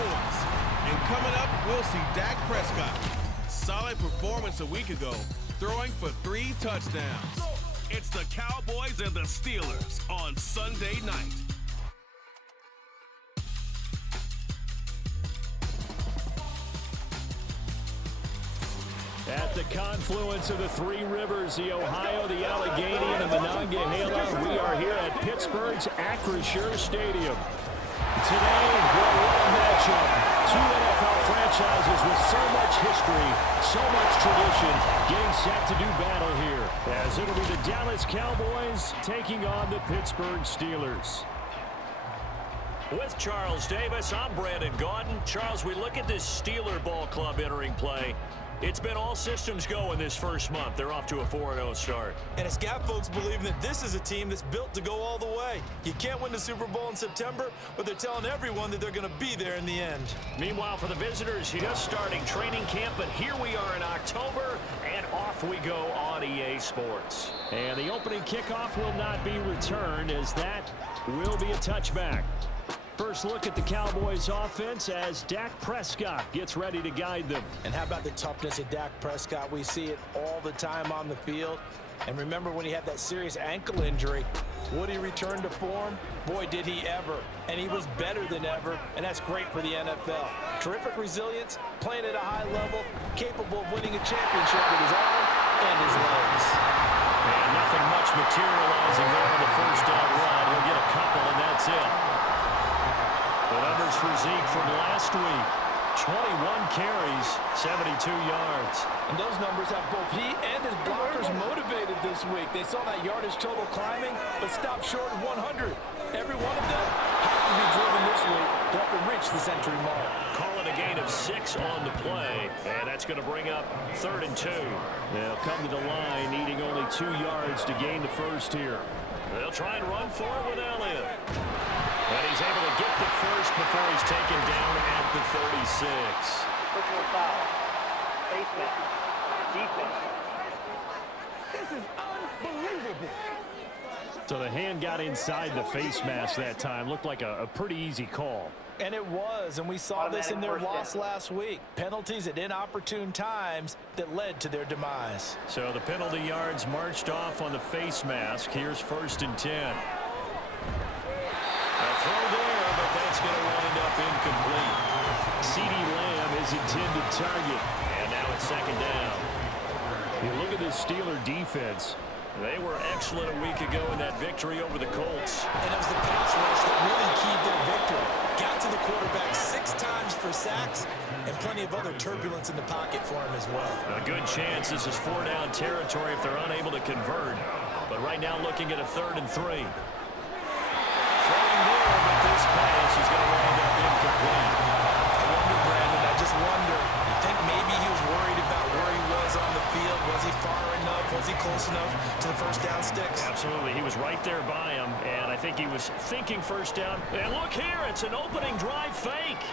Cowboys. And coming up, we'll see Dak Prescott. Solid performance a week ago, throwing for 3 touchdowns. It's the Cowboys and the Steelers on Sunday night. At the confluence of the 3 rivers, the Ohio, the Allegheny, and the Monongahela, we are here at Pittsburgh's Acrisure Stadium. Today, we'll run a matchup. 2 NFL franchises with so much history, so much tradition, getting set to do battle here. As it'll be the Dallas Cowboys taking on the Pittsburgh Steelers. With Charles Davis, I'm Brandon Gaudin. Charles, we look at this Steeler ball club entering play. It's been all systems go in this first month. They're off to a 4-0 start. And it's got folks believing that this is a team that's built to go all the way. You can't win the Super Bowl in September, but they're telling everyone that they're going to be there in the end. Meanwhile, for the visitors, just starting training camp, but here we are in October, and off we go on EA Sports. And the opening kickoff will not be returned, as that will be a touchback. First look at the Cowboys offense as Dak Prescott gets ready to guide them. And how about the toughness of Dak Prescott? We see it all the time on the field. And remember when he had that serious ankle injury, would he return to form? Boy, did he ever. And he was better than ever, and that's great for the NFL. Terrific resilience, playing at a high level, capable of winning a championship with his arm and his legs. And nothing much materializing there on the first down run. He'll get a couple, and that's it. The numbers for Zeke from last week, 21 carries, 72 yards. And those numbers have both he and his blockers motivated this week. They saw that yardage total climbing, but stopped short of 100. Every one of them has to be driven this week to help them reach the century mark. Call it a gain of 6 on the play, and that's going to bring up 3rd and 2. They'll come to the line, needing only 2 yards to gain the first here. They'll try and run for it with Elliott. And he's able to get the first before he's taken down at the 36. Personal foul. Face mask. Defense. This is unbelievable. So the hand got inside the face mask that time. Looked like a pretty easy call. And it was, and we saw this in their loss last week. Penalties at inopportune times that led to their demise. So the penalty yards marched off on the face mask. Here's 1st and 10. Throw there, but that's going to wind up incomplete. CeeDee Lamb is intended target. And now it's 2nd down. You look at this Steeler defense. They were excellent a week ago in that victory over the Colts. And it was the pass rush that really keyed their victory. Got to the quarterback 6 times for sacks and plenty of other turbulence in the pocket for him as well. A good chance this is 4-down territory if they're unable to convert. But right now looking at a 3rd and 3. This pass is going to wind up incomplete. I wonder, Brandon, I just wonder, you think maybe he was worried about where he was on the field? Was he far enough? Was he close enough to the first down sticks? Absolutely. He was right there by him, and I think he was thinking first down. And look here, it's an opening drive fake.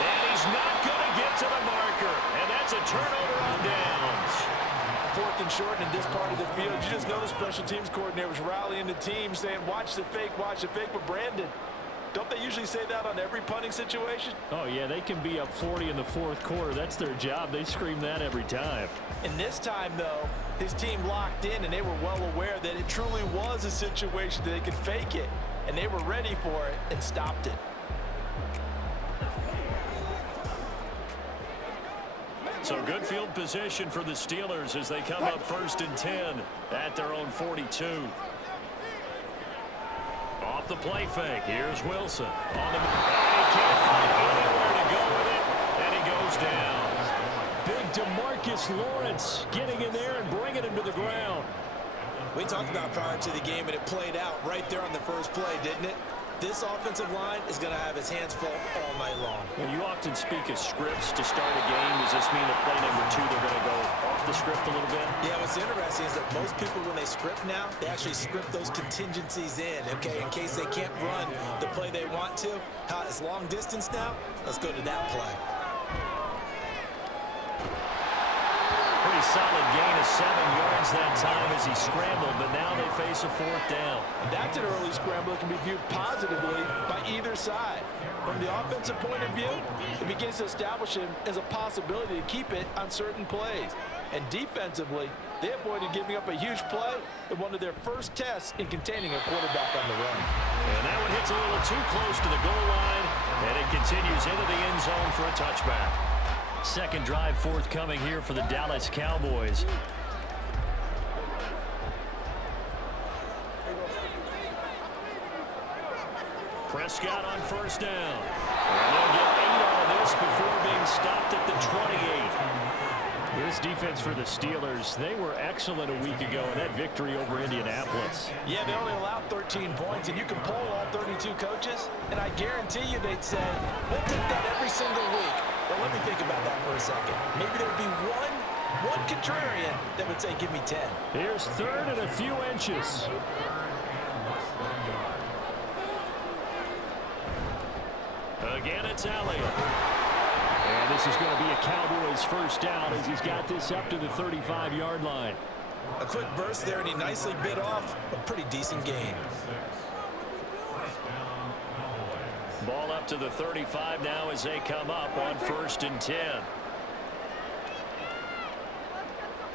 And he's not going to get to the marker, and that's a turnover on downs. 4th and short in this part of the field. You just know the special teams coordinator was rallying the team saying, watch the fake, but Brandon, don't they usually say that on every punting situation? Oh, yeah, they can be up 40 in the 4th quarter. That's their job. They scream that every time. And this time, though, his team locked in, and they were well aware that it truly was a situation that they could fake it, and they were ready for it and stopped it. So good field position for the Steelers as they come up 1st and 10 at their own 42. Off the play fake. Here's Wilson. On the he can't find anywhere to go with it, and he goes down. Big DeMarcus Lawrence getting in there and bringing him to the ground. We talked about prior to the game, and it played out right there on the first play, didn't it? This offensive line is going to have his hands full all night long. Well, you often speak of scripts to start a game. Does this mean that play number 2 they're going to go off the script a little bit? Yeah, what's interesting is that most people, when they script now, they actually script those contingencies in, okay, in case they can't run the play they want to. It's long distance now. Let's go to that play. Pretty solid gain of 7 yards that time as he scrambled, but now they face a 4th down. And that's an early scramble that can be viewed positively by either side. From the offensive point of view, it begins to establish him as a possibility to keep it on certain plays. And defensively, they avoided giving up a huge play in one of their first tests in containing a quarterback on the run. And that one hits a little too close to the goal line, and it continues into the end zone for a touchback. Second drive forthcoming here for the Dallas Cowboys. Prescott on first down. And they'll get 8 on this before being stopped at the 28. This defense for the Steelers, they were excellent a week ago in that victory over Indianapolis. Yeah, they only allowed 13 points, and you can poll all 32 coaches, and I guarantee you they'd say, we'll take that every single week. Well, let me think about that for a second. Maybe there would be one contrarian that would say, give me 10. Here's third and a few inches. Again, it's Elliott. And this is going to be a Cowboys first down as he's got this up to the 35-yard line. A quick burst there, and he nicely bit off a pretty decent gain. Ball up to the 35 now as they come up on 1st and 10.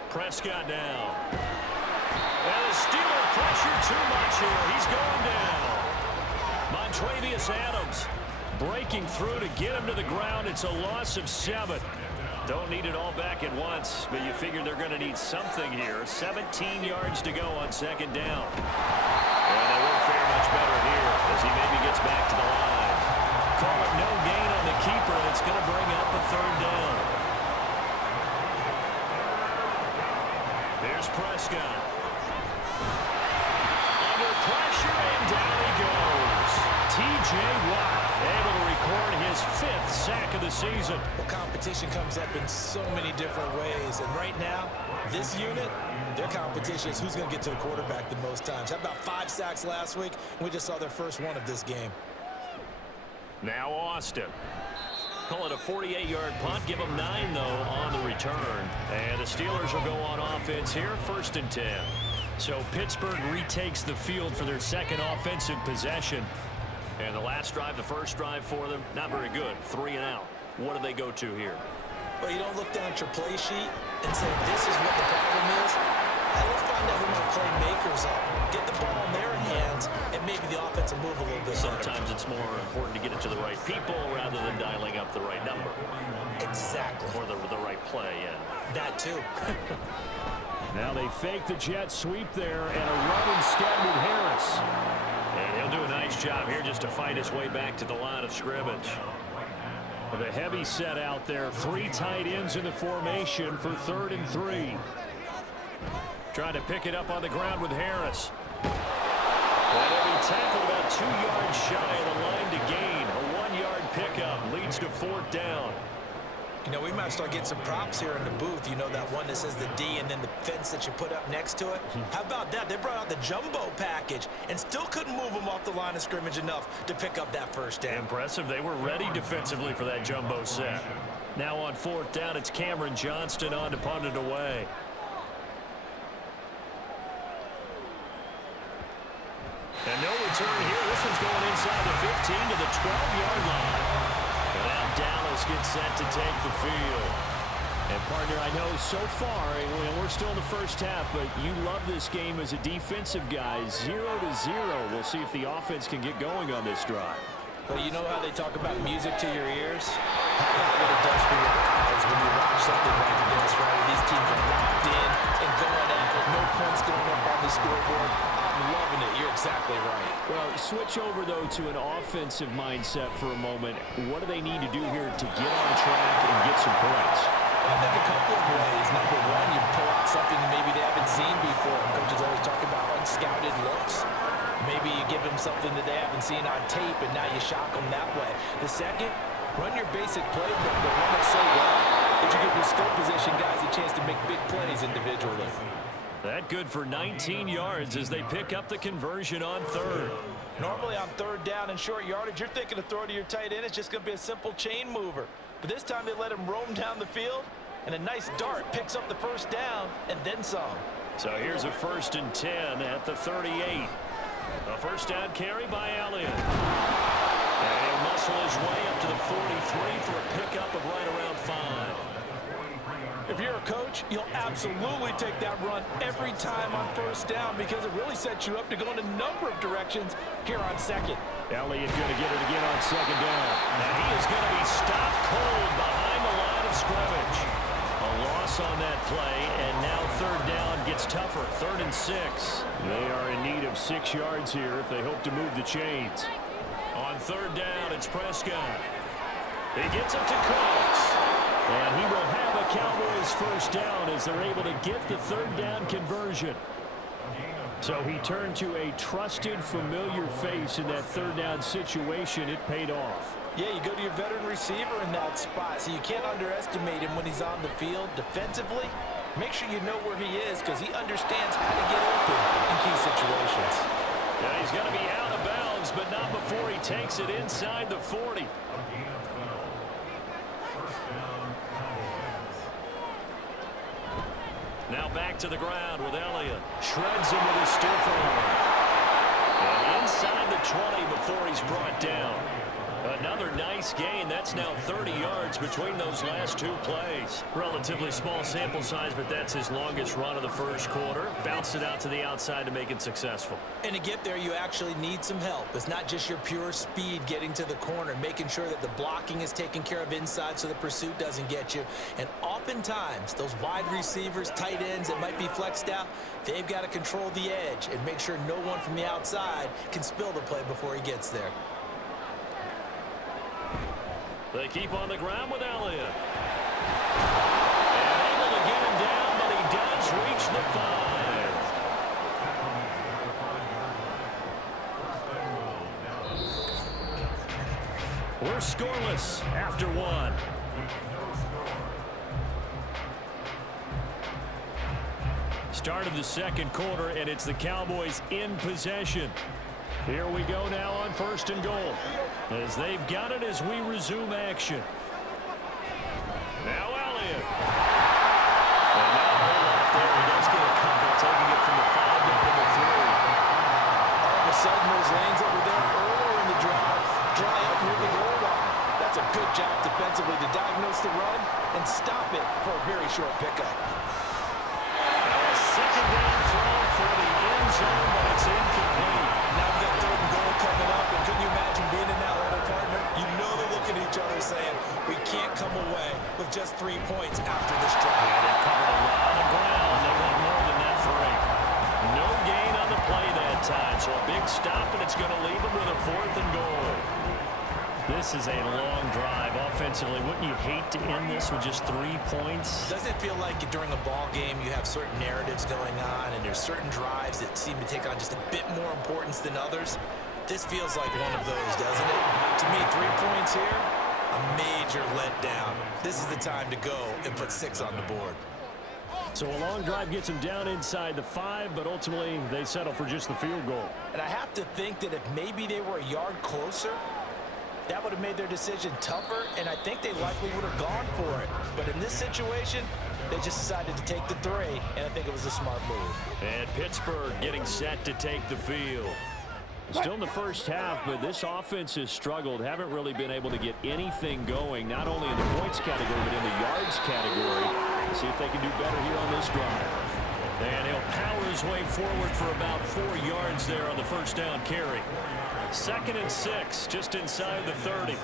Prescott down. And the Steeler pressure too much here. He's going down. Montravius Adams breaking through to get him to the ground. It's a loss of 7. Don't need it all back at once, but you figure they're going to need something here. 17 yards to go on 2nd down. And they won't fare much better here as he maybe gets back to the line. Call it no gain on the keeper, and it's going to bring up a 3rd down. Here's Prescott. Under pressure, and down he goes. T.J. Watt able to record his 5th sack of the season. Well, competition comes up in so many different ways, and right now, this unit, their competition is who's going to get to the quarterback the most times. How about 5 sacks last week? We just saw their first one of this game. Now Austin. Call it a 48-yard punt. Give them 9, though, on the return. And the Steelers will go on offense here, 1st and 10. So Pittsburgh retakes the field for their second offensive possession. And the last drive, the first drive for them, not very good. 3 and out. What do they go to here? Well, you don't look down at your play sheet and say, this is what the problem is. And let's find out who my playmakers are. Get the ball in their hands, and maybe the offense will move a little bit better. Sometimes it's more important to get it to the right people rather than dialing up the right number. Exactly. Or the right play, yeah. That, too. Now they fake the jet sweep there, and a run instead with Harris. And he'll do a nice job here just to fight his way back to the line of scrimmage. With a heavy set out there, 3 tight ends in the formation for 3rd and 3. Trying to pick it up on the ground with Harris. And he'll be tackled about 2 yards shy of the line to gain. A 1-yard pickup leads to 4th down. You know, we might start getting some props here in the booth. You know, that one that says the D and then the fence that you put up next to it? How about that? They brought out the jumbo package and still couldn't move them off the line of scrimmage enough to pick up that first down. Impressive. They were ready defensively for that jumbo set. Now on 4th down, it's Cameron Johnston on to punt it away. And no return here. This one's going inside the 15 to the 12-yard line. And now Dallas gets set to take the field. And, partner, I know so far, and we're still in the first half, but you love this game as a defensive guy. 0-0. We'll see if the offense can get going on this drive. Well, you know how they talk about music to your ears? How about what it does for your eyes when you watch something like this, right? These teams are locked in and going at it. No points going up on the scoreboard. I'm loving it. You're exactly right. Well, switch over, though, to an offensive mindset for a moment. What do they need to do here to get on track and get some points? I think a couple of ways. Number one, you pull out something maybe they haven't seen before. Coaches always talk about unscouted looks. Maybe you give them something that they haven't seen on tape, and now you shock them that way. The second, run your basic playbook, but run it so well that you give your skill position guys a chance to make big plays individually. That good for 19 yards as they pick up the conversion on 3rd. Normally on 3rd down and short yardage, you're thinking to throw to your tight end. It's just going to be a simple chain mover. But this time they let him roam down the field, and a nice dart picks up the first down and then some. So here's a 1st and 10 at the 38. A first down carry by Elliott. And 43 for a pickup of right around 5. If you're a coach, you'll absolutely take that run every time on first down because it really sets you up to go in a number of directions here on second. Elliott going to get it again on second down. And he is going to be stopped cold behind the line of scrimmage. A loss on that play, and now third down gets tougher. 3rd and 6. They are in need of 6 yards here if they hope to move the chains. On third down, it's Prescott. He gets it to Cooks. And he will have a Cowboys first down as they're able to get the third down conversion. So he turned to a trusted, familiar face in that third down situation. It paid off. Yeah, you go to your veteran receiver in that spot, so you can't underestimate him when he's on the field. Defensively, make sure you know where he is because he understands how to get open in key situations. Yeah, he's going to be out of bounds, but not before he takes it inside the 40. Now back to the ground with Elliott. Shreds him with his stiff arm. And inside the 20 before he's brought down. Another nice gain. That's now 30 yards between those last 2 plays. Relatively small sample size, but that's his longest run of the first quarter. Bounced it out to the outside to make it successful. And to get there, you actually need some help. It's not just your pure speed getting to the corner, making sure that the blocking is taken care of inside so the pursuit doesn't get you. And oftentimes, those wide receivers, tight ends that might be flexed out, they've got to control the edge and make sure no one from the outside can spill the play before he gets there. They keep on the ground with Elliott. And able to get him down, but he does reach the 5. We're scoreless after 1. Start of the second quarter, and it's the Cowboys in possession. Here we go now on 1st and goal. As they've got it as we resume action. Now Elliott. And now a whole lot there. He does get a couple, taking it from the 5 down to the 3. All of a sudden, those lanes over there earlier in the drive dry up near the goal line. That's a good job defensively to diagnose the run and stop it for a very short pickup. A second down throw for the end zone, but it's incomplete. Now we've got 3rd and goal coming up, and couldn't you imagine being in that huddle, partner? You know they're looking at each other saying, we can't come away with just 3 points after this drive. Yeah, they've covered a lot of ground. They want more than that 3. No gain on the play that time, so a big stop, and it's going to leave them with a 4th and goal. This is a long drive offensively. Wouldn't you hate to end this with just 3 points? Doesn't it feel like during a ball game you have certain narratives going on and there's certain drives that seem to take on just a bit more importance than others? This feels like one of those, doesn't it? To me, 3 points here, a major letdown. This is the time to go and put 6 on the board. So a long drive gets them down inside the 5, but ultimately they settle for just the field goal. And I have to think that if maybe they were a yard closer, that would have made their decision tougher, and I think they likely would have gone for it. But in this situation, they just decided to take the 3, and I think it was a smart move. And Pittsburgh getting set to take the field. Still in the first half, but this offense has struggled. Haven't really been able to get anything going, not only in the points category, but in the yards category. Let's see if they can do better here on this drive. And he'll power his way forward for about 4 yards there on the first down carry. 2nd and 6, just inside the 30.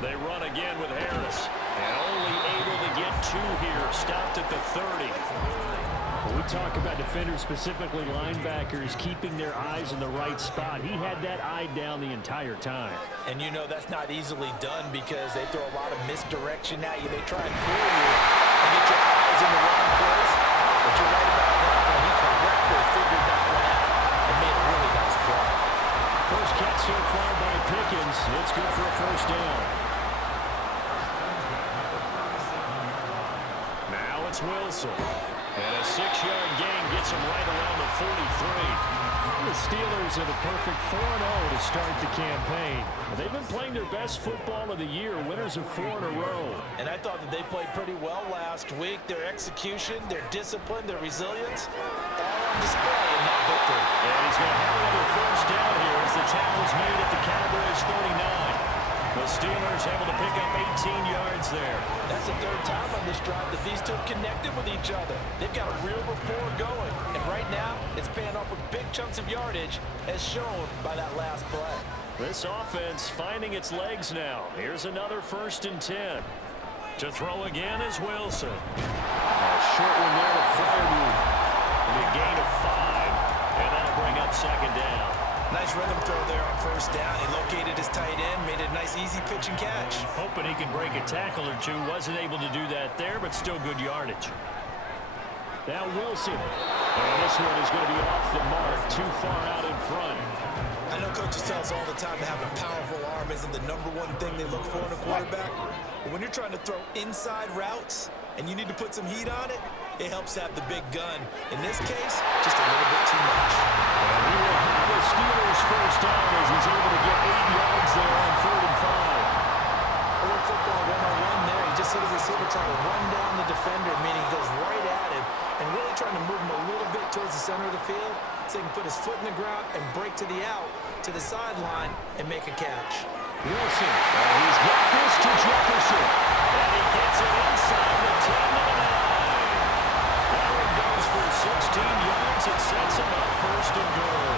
They run again with Harris. And only able to get 2 here. Stopped at the 30. When we talk about defenders, specifically linebackers, keeping their eyes in the right spot. He had that eye down the entire time. And you know that's not easily done because they throw a lot of misdirection at you. They try and fool you and get your eyes in the wrong place. But you're right about that. And he correctly figured that one out and made a really nice play. First catch so far by Pickens. It's good for a first down. Now it's Wilson. And a 6-yard gain gets him right around the 43. The Steelers are the perfect 4-0 to start the campaign. They've been playing their best football of the year, winners of 4 in a row. And I thought that they played pretty well last week. Their execution, their discipline, their resilience, all on display in that victory. And he's going to have another first down here as the tackle's made at the Cowboys 39. The the Steelers able to pick up 18 yards there. That's the third time on this drive that these two have connected with each other. They've got a real rapport going. And right now, it's paying off with big chunks of yardage, as shown by that last play. This offense finding its legs now. Here's another 1st and 10. To throw again is Wilson. A short one there to Fryermuth. And a gain of 5. And that'll bring up 2nd down. Nice rhythm throw there on 1st down. He located his tight end, made a nice easy pitch and catch. Hoping he could break a tackle or two. Wasn't able to do that there, but still good yardage. Now Wilson. And this one is going to be off the mark, too far out in front. I know coaches tell us all the time that having a powerful arm isn't the #1 thing they look for in a quarterback. But when you're trying to throw inside routes and you need to put some heat on it, it helps to have the big gun. In this case, just a little bit too much. And he will have the Steelers 1st down as he's able to get 8 yards there on 3rd and 5. Old football 101 there. He just hit a receiver trying to run down the defender, meaning he goes right at him and really trying to move him a little bit towards the center of the field so he can put his foot in the ground and break to the out, to the sideline, and make a catch. Wilson. He's got this to Jefferson. And he gets it inside the 10 to the 9. That one goes for 16 yards. It sets him up 1st and goal.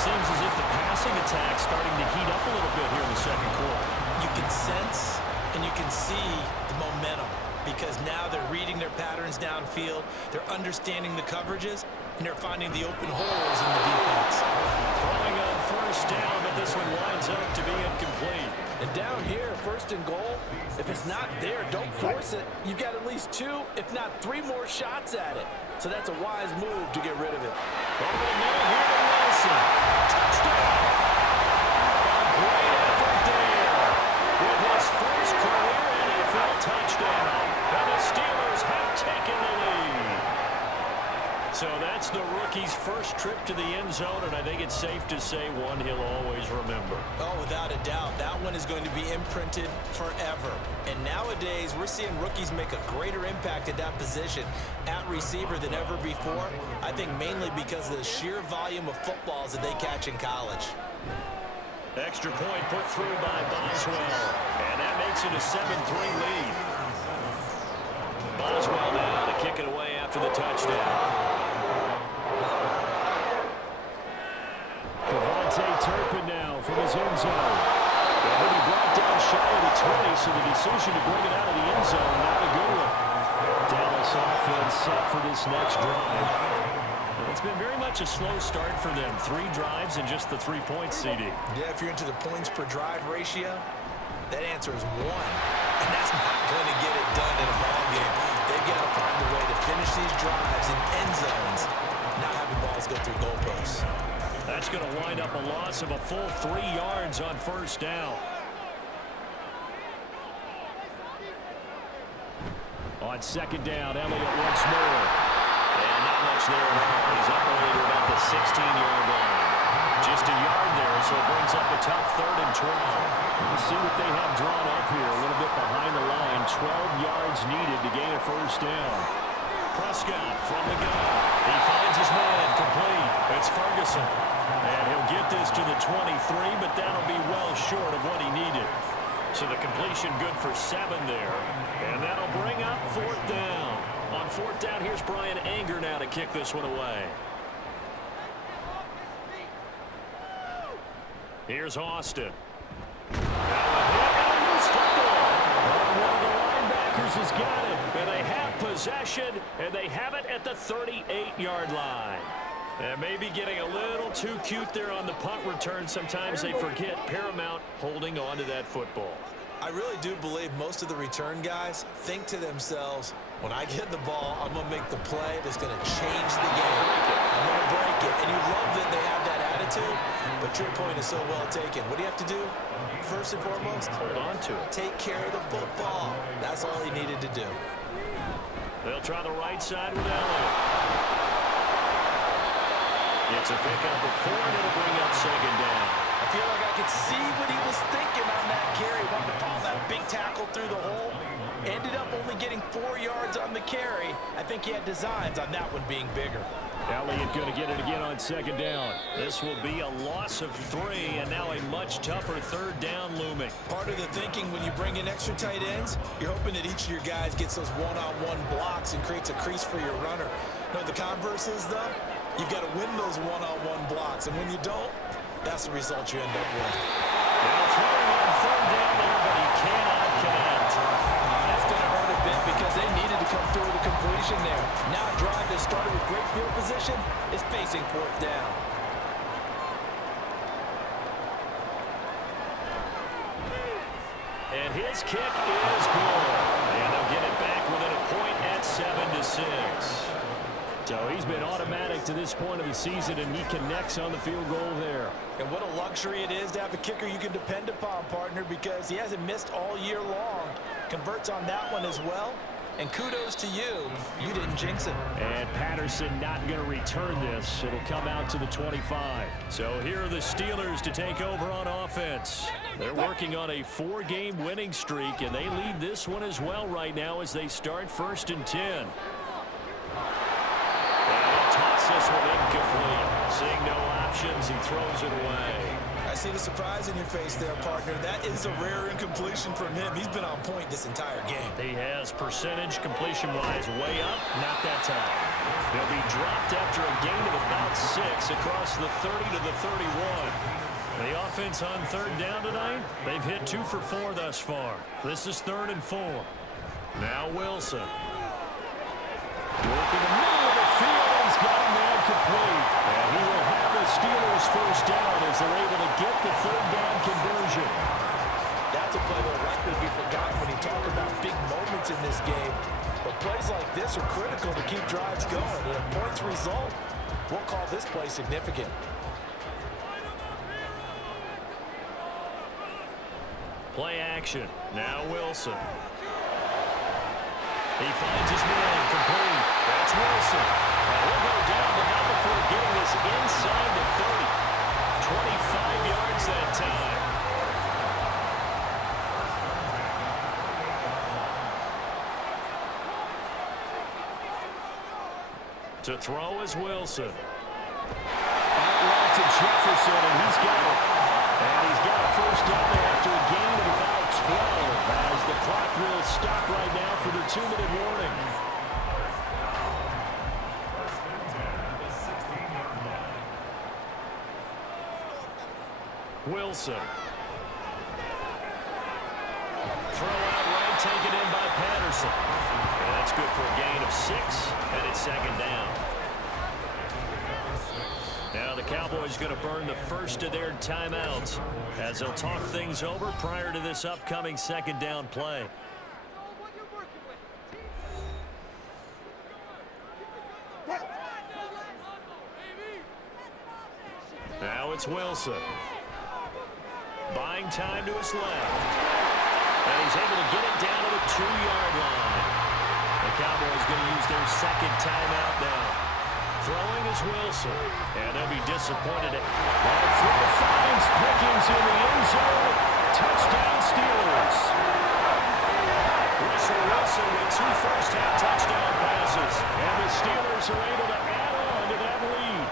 Seems as if the passing attack's starting to heat up a little bit here in the 2nd quarter. You can sense and you can see the momentum because now they're reading their patterns downfield, they're understanding the coverages, and they're finding the open holes in the defense. Throwing on 1st down, but this one winds up to be incomplete. And down here, 1st and goal, if it's not there, don't force it. You've got at least 2, if not 3 more shots at it. So that's a wise move to get rid of it. Over the middle here to Wilson. Touchdown! A great effort there with his first career NFL touchdown. And the Steelers have taken the lead. So that's the rookie's first trip to the end zone, and I think it's safe to say one he'll always remember. Oh, without a doubt. That one is going to be imprinted forever. And nowadays, we're seeing rookies make a greater impact at that position at receiver than ever before. I think mainly because of the sheer volume of footballs that they catch in college. Extra point put through by Boswell. And that makes it a 7-3 lead. Boswell now to kick it away after the touchdown. Turpin now from his end zone. And he brought down shy of the 20, so the decision to bring it out of the end zone, not a good one. Dallas offense set for this next drive. It's been very much a slow start for them. 3 drives and just the 3 points, CD. Yeah, if you're into the points per drive ratio, that answer is 1. And that's not going to get it done in a ball game. They've got to find a way to finish these drives in end zones, not having balls go through goalposts. That's going to wind up a loss of a full 3 yards on 1st down. On 2nd down, Elliott once more. And not much there at all. He's up only to about the 16-yard line. Just a yard there, so it brings up a tough 3rd and 12. Let's see what they have drawn up here. A little bit behind the line. 12 yards needed to gain a 1st down. Prescott from the gun. He finds his man complete. It's Ferguson. And he'll get this to the 23, but that'll be well short of what he needed. So the completion good for 7 there. And that'll bring up 4th down. On 4th down, here's Brian Anger now to kick this one away. Here's Austin. Now a hit and a loose football. One of the linebackers has got it. And they have possession, and they have it at the 38-yard line. And maybe getting a little too cute there on the punt return. Sometimes they forget paramount holding on to that football. I really do believe most of the return guys think to themselves, when I get the ball, I'm going to make the play that's going to change the game. I'm going to break it. And you love that they have that attitude, but your point is so well taken. What do you have to do? First and foremost, Hold on to it. take care of the football. That's all he needed to do. They'll try the right side with Elliott. It's a pickup of 4, and it'll bring up 2nd down. I feel like I could see what he was thinking on that carry. Wanted to follow that big tackle through the hole. Ended up only getting 4 yards on the carry. I think he had designs on that one being bigger. Elliott going to get it again on second down. This will be a loss of 3, and now a much tougher third down looming. Part of the thinking when you bring in extra tight ends, you're hoping that each of your guys gets those one-on-one blocks and creates a crease for your runner. No, the converse is, though, you've got to win those one-on-one blocks, and when you don't, that's the result you end up with. Now throwing on third down there, but he cannot connect. That's going to hurt a bit because they needed to come through with a completion there. Now a drive that started with great field position is facing fourth down. And his kick is good. And they'll get it back within a point at 7-6. So he's been automatic to this point of the season, and he connects on the field goal there. And what a luxury it is to have a kicker you can depend upon, partner, because he hasn't missed all year long. Converts on that one as well. And kudos to you. You didn't jinx it. And Patterson not going to return this. It'll come out to the 25. So here are the Steelers to take over on offense. They're working on a 4-game winning streak, and they lead this one as well right now as they start 1st and 10. And he'll toss this one incomplete. Seeing no options, he throws it away. I see the surprise in your face there, partner. That is a rare incompletion from him. He's been on point this entire game. He has percentage completion-wise way up. Not that time. He'll be dropped after a gain of about 6 across the 30 to the 31. The offense on third down tonight, they've hit 2 for 4 thus far. This is 3rd and 4. Now Wilson. Working the middle of the field. He's got a man complete. And he will have the Steelers first down as they're able to get the third down conversion. That's a play that will likely be forgotten when you talk about big moments in this game. But plays like this are critical to keep drives going. And a points result, we'll call this play significant. Play action. Now Wilson. He finds his man complete. That's Wilson. And he'll go down, but not before getting this inside the 30. 25 yards that time. To throw is Wilson. Out to Jefferson, and he's got it. And he's got a first down there after a gain of about 12 as the clock will stop right now for the 2-minute warning. Wilson. Throw out right, taken in by Patterson. And that's good for a gain of 6, and it's 2nd down. Now the Cowboys going to burn the first of their timeouts as they'll talk things over prior to this upcoming 2nd down play. Now it's Wilson. Buying time to his left. And he's able to get it down to the 2-yard line. The Cowboys going to use their 2nd timeout now. Throwing is Wilson. And they'll be disappointed. That throw finds Pickens in the end zone. Touchdown Steelers. Russell Wilson with 2 first-half touchdown passes. And the Steelers are able to add on to that lead.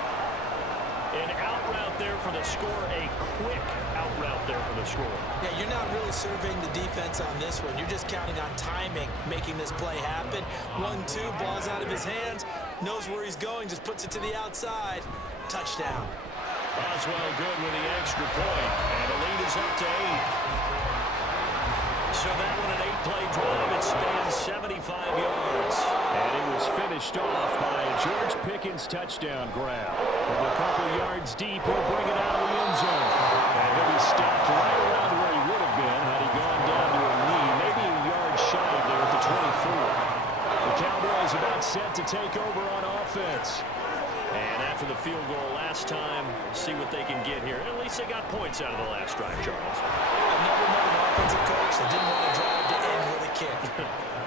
An out route there for the score. A quick out route there for the score. Yeah, you're not really surveying the defense on this one. You're just counting on timing, making this play happen. 1-2, ball's out of his hands. Knows where he's going, just puts it to the outside. Touchdown. Oswell good with the extra point. And the lead is up to 8. So that one an 8-play drive. It spans 75 yards. And it was finished off by a George Pickens touchdown grab. From a couple yards deep, he'll bring it out of the end zone. And he'll be stopped right around where he would have been had he gone down to a knee, maybe a yard shy of there at the 24. The Cowboys about set to take over on offense. And after the field goal last time, see what they can get here. At least they got points out of the last drive, Charles. I've never met an offensive coach that didn't want to drive to end with a kick.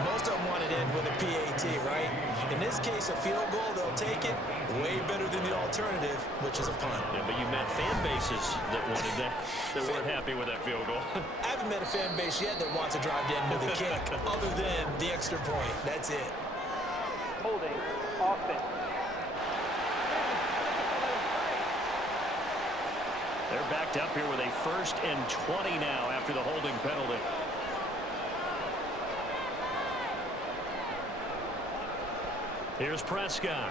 Most of them wanted to end with a PAT, right? In this case, a field goal, they'll take it. Way better than the alternative, which is a punt. Yeah, but you met fan bases that wanted that, that weren't happy with that field goal. I haven't met a fan base yet that wants to drive to end with a kick, other than the extra point. That's it. Holding. Offense. They're backed up here with a 1st and 20 now after the holding penalty. Here's Prescott.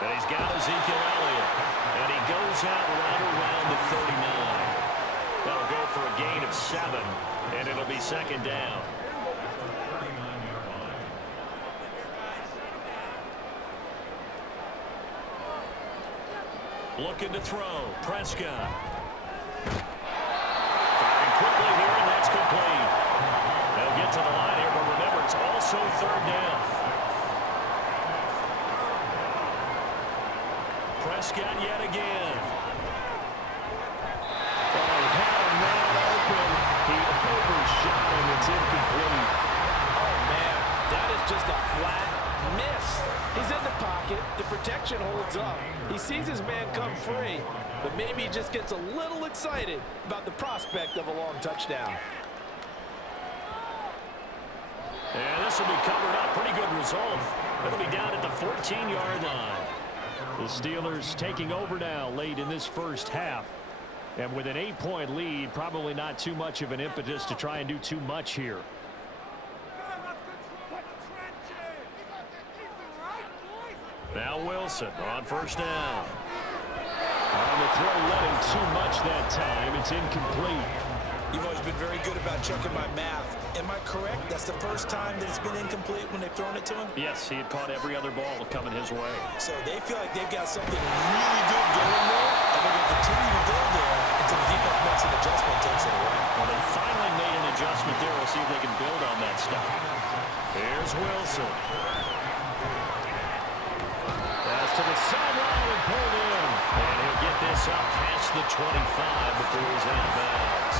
And he's got Ezekiel Elliott. And he goes out right around the 39. That'll go for a gain of 7. And it'll be 2nd down. Looking to throw. Prescott. Firing quickly here, and that's complete. They'll get to the line here, but remember, it's also 3rd down. Prescott yet again. Oh, he had a man open. He overshot him. It's incomplete. Oh, man, that is just a flat miss. He's in the pocket. The protection holds up. He sees his man come free, but maybe he just gets a little excited about the prospect of a long touchdown. And this will be covered up. Pretty good result. It'll be down at the 14-yard line. The Steelers taking over now late in this first half. And with an 8-point lead, probably not too much of an impetus to try and do too much here. Now Wilson on 1st down. On the throw, let him too much that time. It's incomplete. You've always been very good about checking my math. Am I correct? That's the first time that it's been incomplete when they've thrown it to him? Yes, he had caught every other ball coming his way. So they feel like they've got something really good going there, and they're going to continue to go there until the defense makes an adjustment, takes it away. Well, they finally made an adjustment there. We'll see if they can build on that stuff. Here's Wilson. Pass to the sideline and pulled in. And he'll get this up past the 25 before he's out of bounds.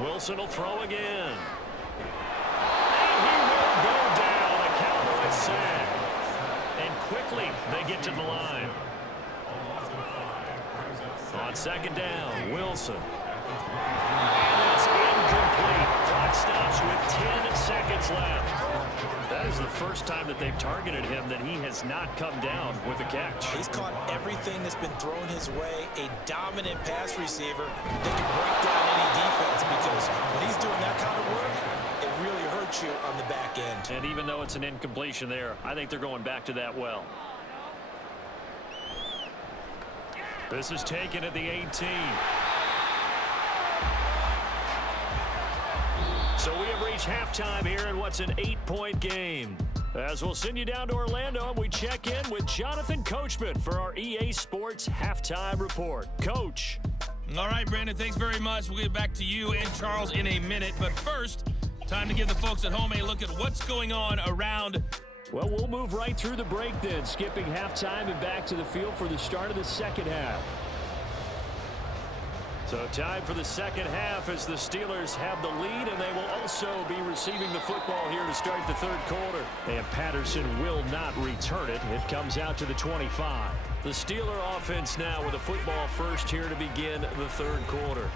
Wilson will throw again. And he will go down. A Cowboys sack. And quickly they get to the line. On 2nd down, Wilson. And it's incomplete. Clock stops with 10 seconds left. That is the first time that they've targeted him that he has not come down with a catch. He's caught everything that's been thrown his way. A dominant pass receiver that can break down any defense, because when he's doing that kind of work, it really hurts you on the back end. And even though it's an incompletion there, I think they're going back to that well. This is taken at the 18. So we have reached halftime here in what's an 8-point game. As we'll send you down to Orlando, and we check in with Jonathan Coachman for our EA Sports Halftime Report. Coach. All right, Brandon, thanks very much. We'll get back to you and Charles in a minute. But first, time to give the folks at home a look at what's going on around. Well, we'll move right through the break then, skipping halftime and back to the field for the start of the 2nd half. So time for the 2nd half as the Steelers have the lead, and they will also be receiving the football here to start the 3rd quarter. And Patterson will not return it. It comes out to the 25. The Steeler offense now with a football first here to begin the 3rd quarter.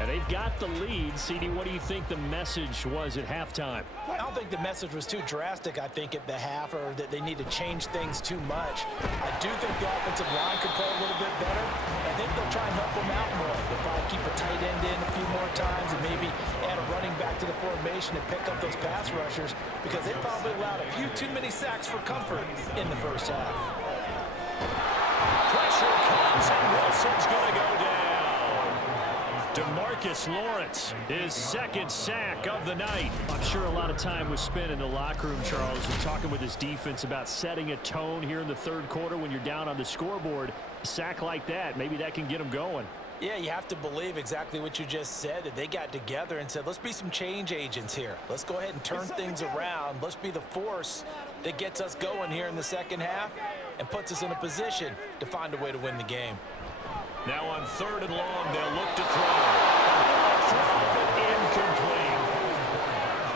And they've got the lead. CD, what do you think the message was at halftime? I don't think the message was too drastic, I think, at the half, or that they need to change things too much. I do think the offensive line could play a little bit better. I think they'll try and help them out more. They'll probably keep a tight end in a few more times and maybe add a running back to the formation and pick up those pass rushers, because they probably allowed a few too many sacks for comfort in the first half. Pressure comes, and Wilson's going to go down. DeMarcus Lawrence, his 2nd sack of the night. I'm sure a lot of time was spent in the locker room, Charles, and talking with his defense about setting a tone here in the 3rd quarter when you're down on the scoreboard. A sack like that, maybe that can get them going. Yeah, you have to believe exactly what you just said, that they got together and said, let's be some change agents here. Let's go ahead and turn things around. Let's be the force that gets us going here in the 2nd half and puts us in a position to find a way to win the game. Now on 3rd and long, they'll look to throw. Incomplete.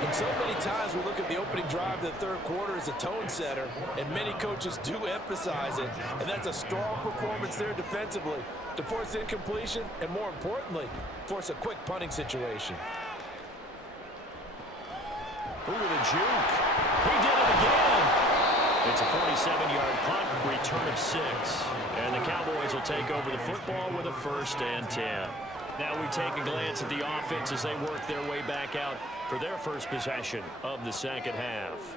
And so many times we look at the opening drive of the third quarter as a tone setter, and many coaches do emphasize it, and that's a strong performance there defensively to force incompletion and, more importantly, force a quick punting situation. Ooh, the juke. He did it again. It's a 47-yard punt, return of 6. And the Cowboys will take over the football with a 1st and 10. Now we take a glance at the offense as they work their way back out for their first possession of the second half.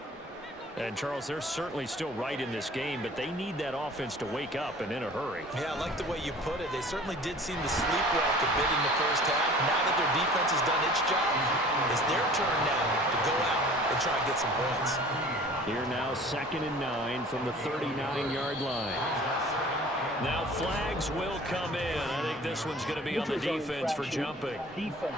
And, Charles, they're certainly still right in this game, but they need that offense to wake up and in a hurry. Yeah, I like the way you put it. They certainly did seem to sleepwalk a bit in the first half. Now that their defense has done its job, it's their turn now to go out and try and get some points. Here now, 2nd and 9 from the 39-yard line. Now flags will come in. I think this one's going to be on the defense for jumping. Defense.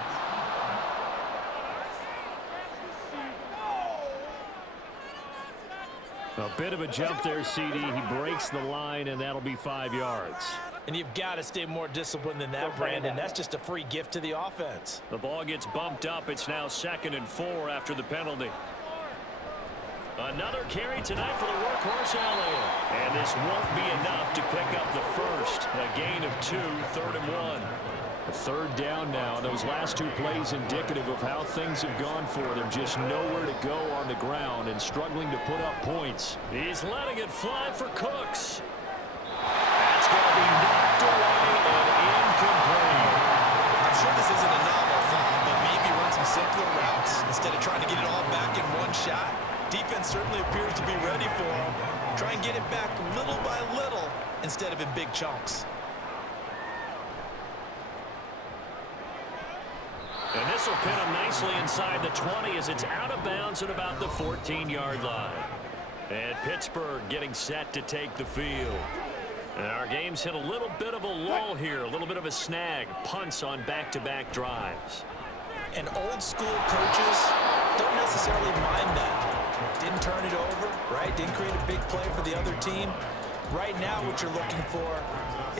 A bit of a jump there, CD. He breaks the line, and that'll be 5 yards. And you've got to stay more disciplined than that, Brandon. That's just a free gift to the offense. The ball gets bumped up. It's now 2nd and 4 after the penalty. Another carry tonight for the workhorse Elliott. And this won't be enough to pick up the first. A gain of 2, 3rd and 1. A 3rd down now. Those last 2 plays indicative of how things have gone for them. Just nowhere to go on the ground and struggling to put up points. He's letting it fly for Cooks. That's going to be knocked away and incomplete. I'm sure this isn't a novel thought, but maybe run some simpler routes instead of trying to get it all back in one shot. Defense certainly appears to be ready for him. Try and get it back little by little instead of in big chunks. And this will pin him nicely inside the 20 as it's out of bounds at about the 14-yard line. And Pittsburgh getting set to take the field. And our game's hit a little bit of a lull here, a little bit of a snag. Punts on back-to-back drives. And old school coaches don't necessarily mind that. Didn't turn it over, right? Didn't create a big play for the other team. Right now what you're looking for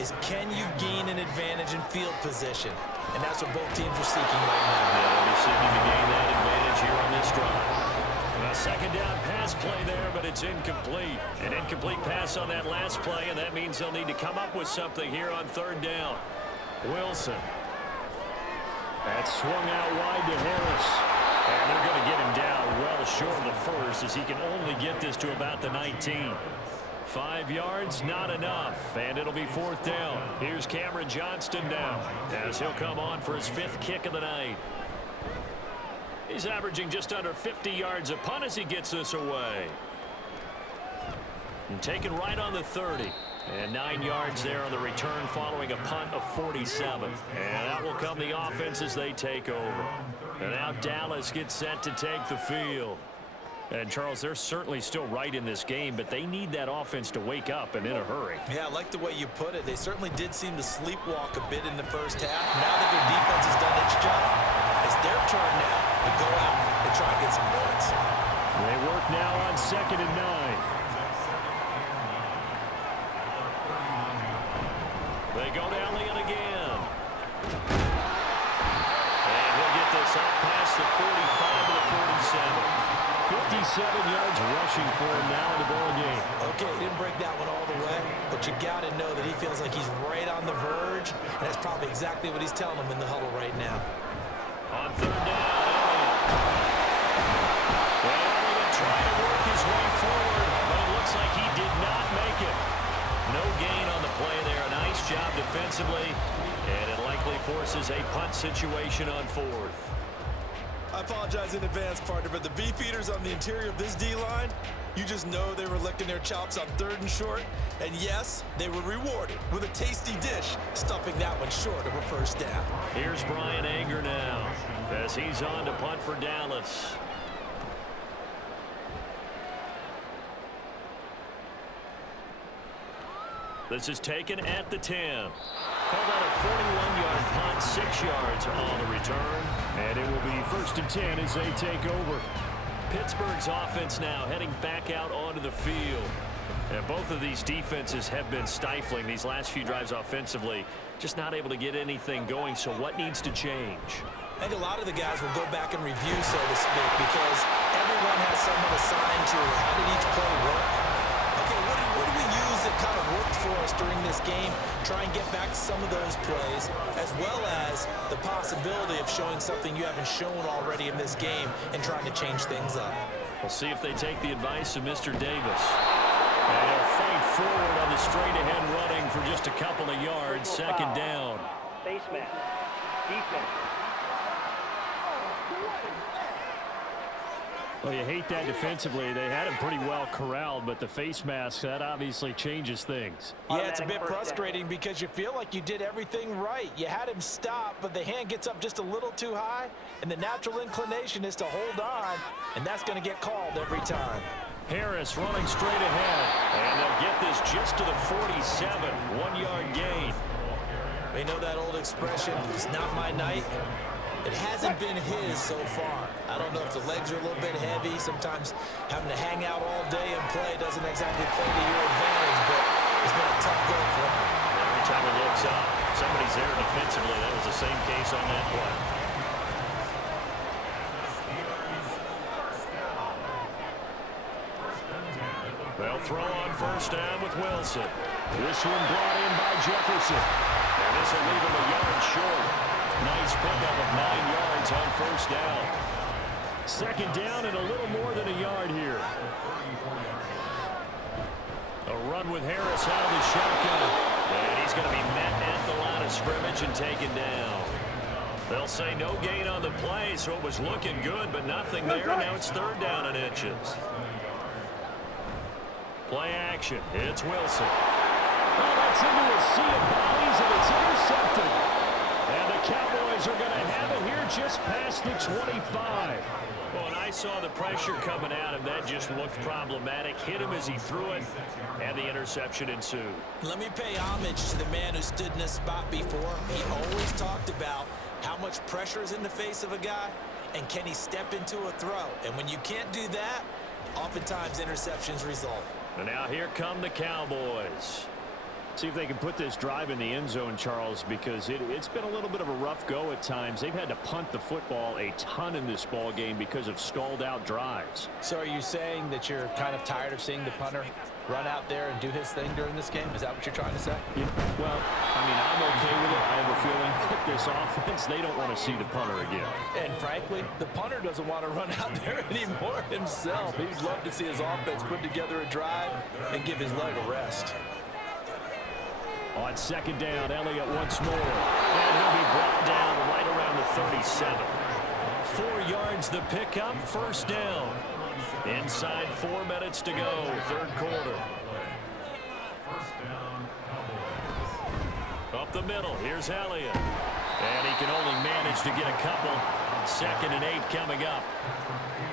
is, can you gain an advantage in field position? And that's what both teams are seeking right now. Yeah, they'll be seeking to gain that advantage here on this drive. A 2nd down pass play there, but it's incomplete. An incomplete pass on that last play, and that means they'll need to come up with something here on 3rd down. Wilson. That swung out wide to Harris. And they're going to get him down well short of the first as he can only get this to about the 19. 5 yards, not enough, and it'll be 4th down. Here's Cameron Johnston now as he'll come on for his 5th kick of the night. He's averaging just under 50 yards a punt as he gets this away. And taken right on the 30. And 9 yards there on the return following a punt of 47. And that will come the offense as they take over. And now Dallas gets set to take the field. And, Charles, they're certainly still right in this game, but they need that offense to wake up and in a hurry. Yeah, I like the way you put it. They certainly did seem to sleepwalk a bit in the first half. Now that their defense has done its job, it's their turn now to go out and try and get some points. They work now on 2nd and 9. They go to Elliott again. And he'll get this up past the 45 to the 47. 57 yards rushing for him now in the ball game. Okay, he didn't break that one all the way, but you got to know that he feels like he's right on the verge, and that's probably exactly what he's telling him in the huddle right now. On 3rd down, Elliott. Well, Elliott trying to work his way forward, but it looks like he did not make it. No gain on the play there. A nice job defensively, and it likely forces a punt situation on 4th. I apologize in advance, partner, but the beefeaters on the interior of this D-line, you just know they were licking their chops on 3rd and short. And yes, they were rewarded with a tasty dish, stuffing that one short of a 1st down. Here's Brian Anger now as he's on to punt for Dallas. This is taken at the 10. Called out a 41-yard punt, 6 yards on the return. And it will be 1st and 10 as they take over. Pittsburgh's offense now heading back out onto the field. And both of these defenses have been stifling these last few drives offensively. Just not able to get anything going. So what needs to change? I think a lot of the guys will go back and review, so to speak, because everyone has someone assigned to how did each play work. Okay, what do we use that kind of worked for us during this game? Try and get back to some of those plays, as well as the possibility of showing something you haven't shown already in this game and trying to change things up. We'll see if they take the advice of Mr. Davis. And he'll fight forward on the straight-ahead running for just a couple of yards. Second down. Face mask. Defense. Well, you hate that defensively. They had him pretty well corralled, but the face mask, that obviously changes things. Yeah, it's a bit frustrating because you feel like you did everything right. You had him stop, but the hand gets up just a little too high, and the natural inclination is to hold on, and that's going to get called every time. Harris running straight ahead, and they'll get this just to the 47, 1-yard gain. They know that old expression, it's not my night. It hasn't been his so far. I don't know if the legs are a little bit heavy. Sometimes having to hang out all day and play doesn't exactly play to your advantage, but it's been a tough go for him. Every time he looks up, somebody's there defensively. That was the same case on that play. They'll throw on first down with Wilson. This one brought in by Jefferson. And this will leave him a yard short. Nice pickup of 9 yards on first down. Second down and a little more than a yard here. A run with Harris out of the shotgun. And he's going to be met at the line of scrimmage and taken down. They'll say no gain on the play, so it was looking good, but nothing there. Now it's third down and inches. Play action. It's Wilson. Oh, that's into a sea of bodies, and it's intercepted. And the Cowboys are going to have it here just past the 25. Well, and I saw the pressure coming at him. That just looked problematic. Hit him as he threw it, and the interception ensued. Let me pay homage to the man who stood in this spot before. He always talked about how much pressure is in the face of a guy, and can he step into a throw. And when you can't do that, oftentimes interceptions result. And now here come the Cowboys. See if they can put this drive in the end zone, Charles, because it's been a little bit of a rough go at times. They've had to punt the football a ton in this ball game because of stalled-out drives. So are you saying that you're kind of tired of seeing the punter run out there and do his thing during this game? Is that what you're trying to say? Yeah, well, I mean, I'm okay with it. I have a feeling that this offense, they don't want to see the punter again. And frankly, the punter doesn't want to run out there anymore himself. He'd love to see his offense put together a drive and give his leg a rest. On second down, Elliott once more. And he'll be brought down right around the 37. 4 yards the pickup, first down. Inside 4 minutes to go, third quarter. Up the middle, here's Elliott. And he can only manage to get a couple. 2nd and 8 coming up.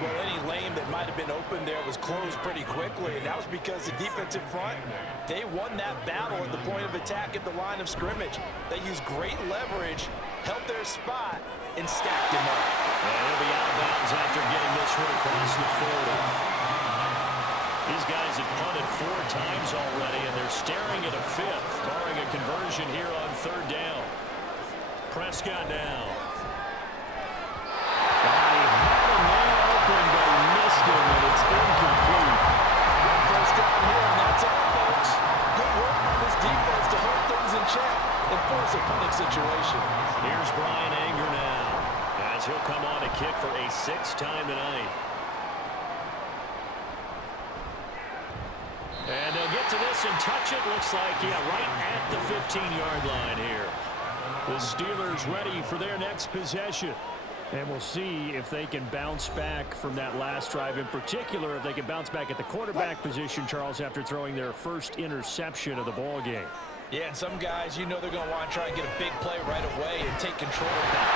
Well, any lane that might have been open there was closed pretty quickly, and that was because the defensive front, they won that battle at the point of attack at the line of scrimmage. They used great leverage, held their spot, and stacked him up. And he'll be out of bounds after getting this one across the 40. These guys have punted 4 times already, and they're staring at a 5th, barring a conversion here on third down. Prescott now. And it's incomplete. First down here, and that's all, folks. Good work on this defense to hold things in check and force a punting situation. Here's Brian Anger now, as he'll come on to kick for a 6th time tonight. And they'll get to this and touch it. Looks like, yeah, right at the 15-yard line here. The Steelers ready for their next possession. And we'll see if they can bounce back from that last drive. In particular, if they can bounce back at the quarterback position, Charles, after throwing their first interception of the ball game. Yeah, and some guys, you know they're going to want to try and get a big play right away and take control of that.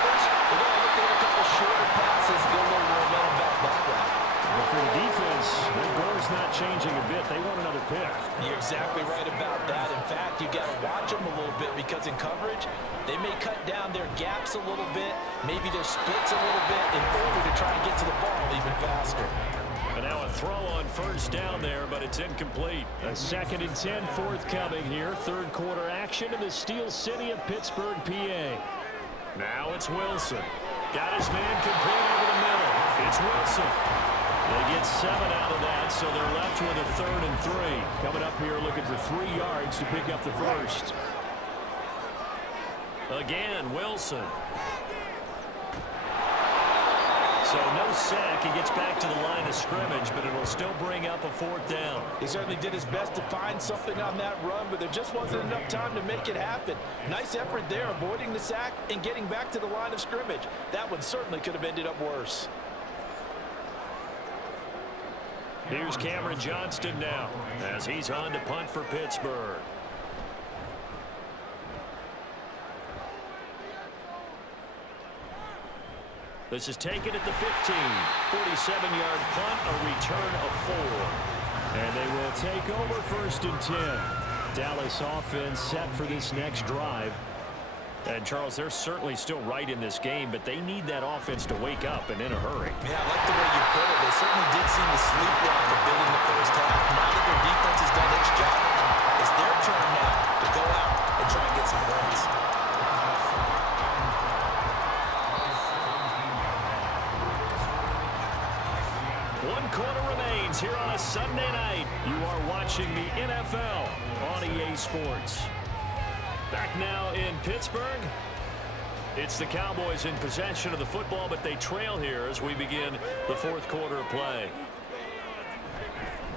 Others, they're going to look at a couple shorter passes, get a little more momentum back that way. But for the defense, their goal's not changing a bit. They want another pick. You're exactly right about that. In fact, you got to watch them a little bit because in coverage, they may cut down their gaps a little bit, maybe their splits a little bit in order to try and get to the ball even faster. And now a throw on first down there, but it's incomplete. A 2nd and 10 forthcoming here. Third quarter action in the Steel City of Pittsburgh, PA. Now it's Wilson. Got his man complete over the middle. It's Wilson. They get 7 out of that, so they're left with a 3rd and 3. Coming up here looking for 3 yards to pick up the first. Again, Wilson. So no sack. He gets back to the line of scrimmage, but it'll still bring up a 4th down. He certainly did his best to find something on that run, but there just wasn't enough time to make it happen. Nice effort there, avoiding the sack and getting back to the line of scrimmage. That one certainly could have ended up worse. Here's Cameron Johnston now as he's on to punt for Pittsburgh. This is taken at the 15. 47-yard punt, a return of 4. And they will take over 1st and 10. Dallas offense set for this next drive. And, Charles, they're certainly still right in this game, but they need that offense to wake up and in a hurry. Yeah, I like the way you put it. They certainly did seem to sleepwalk a bit in the first half. Now that their defense has done its job, it's their turn now to go out and try and get some points. One quarter remains here on a Sunday night. You are watching the NFL on EA Sports. Back now in Pittsburgh. It's the Cowboys in possession of the football, but they trail here as we begin the 4th quarter of play.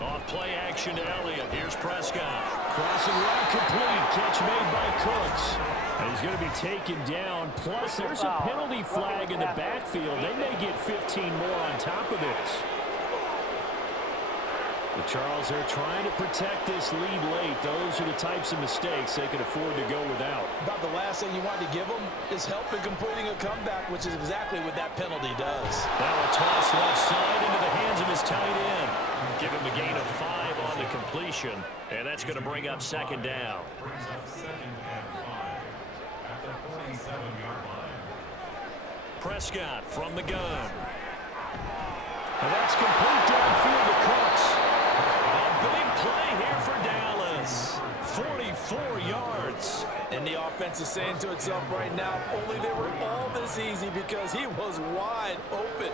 Off play action to Elliott. Here's Prescott. Crossing route complete. Catch made by Cooks. And he's going to be taken down. Plus, there's a penalty flag in the backfield. They may get 15 more on top of this. But Charles, they're trying to protect this lead late. Those are the types of mistakes they can afford to go without. About the last thing you want to give them is help in completing a comeback, which is exactly what that penalty does. Now a toss left side into the hands of his tight end. Give him a gain of 5 on the completion, and that's going to bring up 2nd down. Prescott from the gun. And that's complete downfield to Cooks. Big play here for Dallas. 44 yards. And the offense is saying to itself right now, only they were all this easy because he was wide open.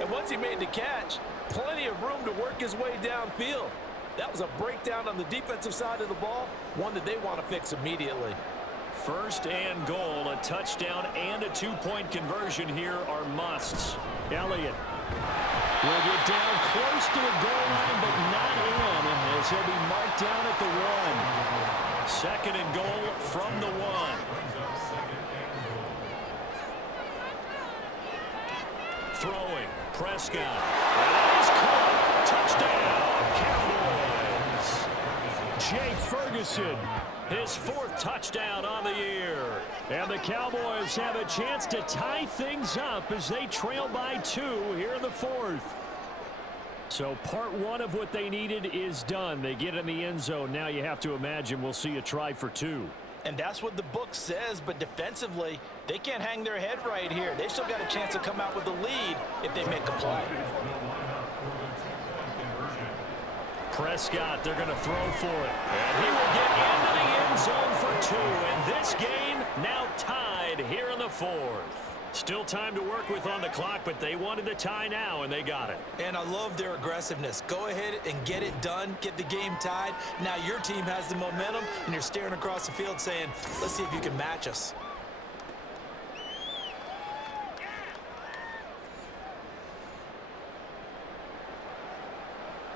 And once he made the catch, plenty of room to work his way downfield. That was a breakdown on the defensive side of the ball, one that they want to fix immediately. 1st and goal, a touchdown and a 2-point conversion here are musts. Elliott will get down close to the goal line, but not in, as he'll be marked down at the 1. 2nd and goal from the 1. Throwing, Prescott. And he's caught. Touchdown, Cowboys. Jake Ferguson. His 4th touchdown on the year. And the Cowboys have a chance to tie things up as they trail by 2 here in the 4th. So part 1 of what they needed is done. They get in the end zone. Now you have to imagine we'll see a try for 2. And that's what the book says, but defensively, they can't hang their head right here. They've still got a chance to come out with the lead if they make a play. Prescott, they're going to throw for it. And he will get into the end zone for 2. And this game now tied here in the 4th. Still time to work with on the clock, but they wanted the tie now, and they got it. And I love their aggressiveness. Go ahead and get it done, get the game tied. Now your team has the momentum, and you're staring across the field saying, let's see if you can match us.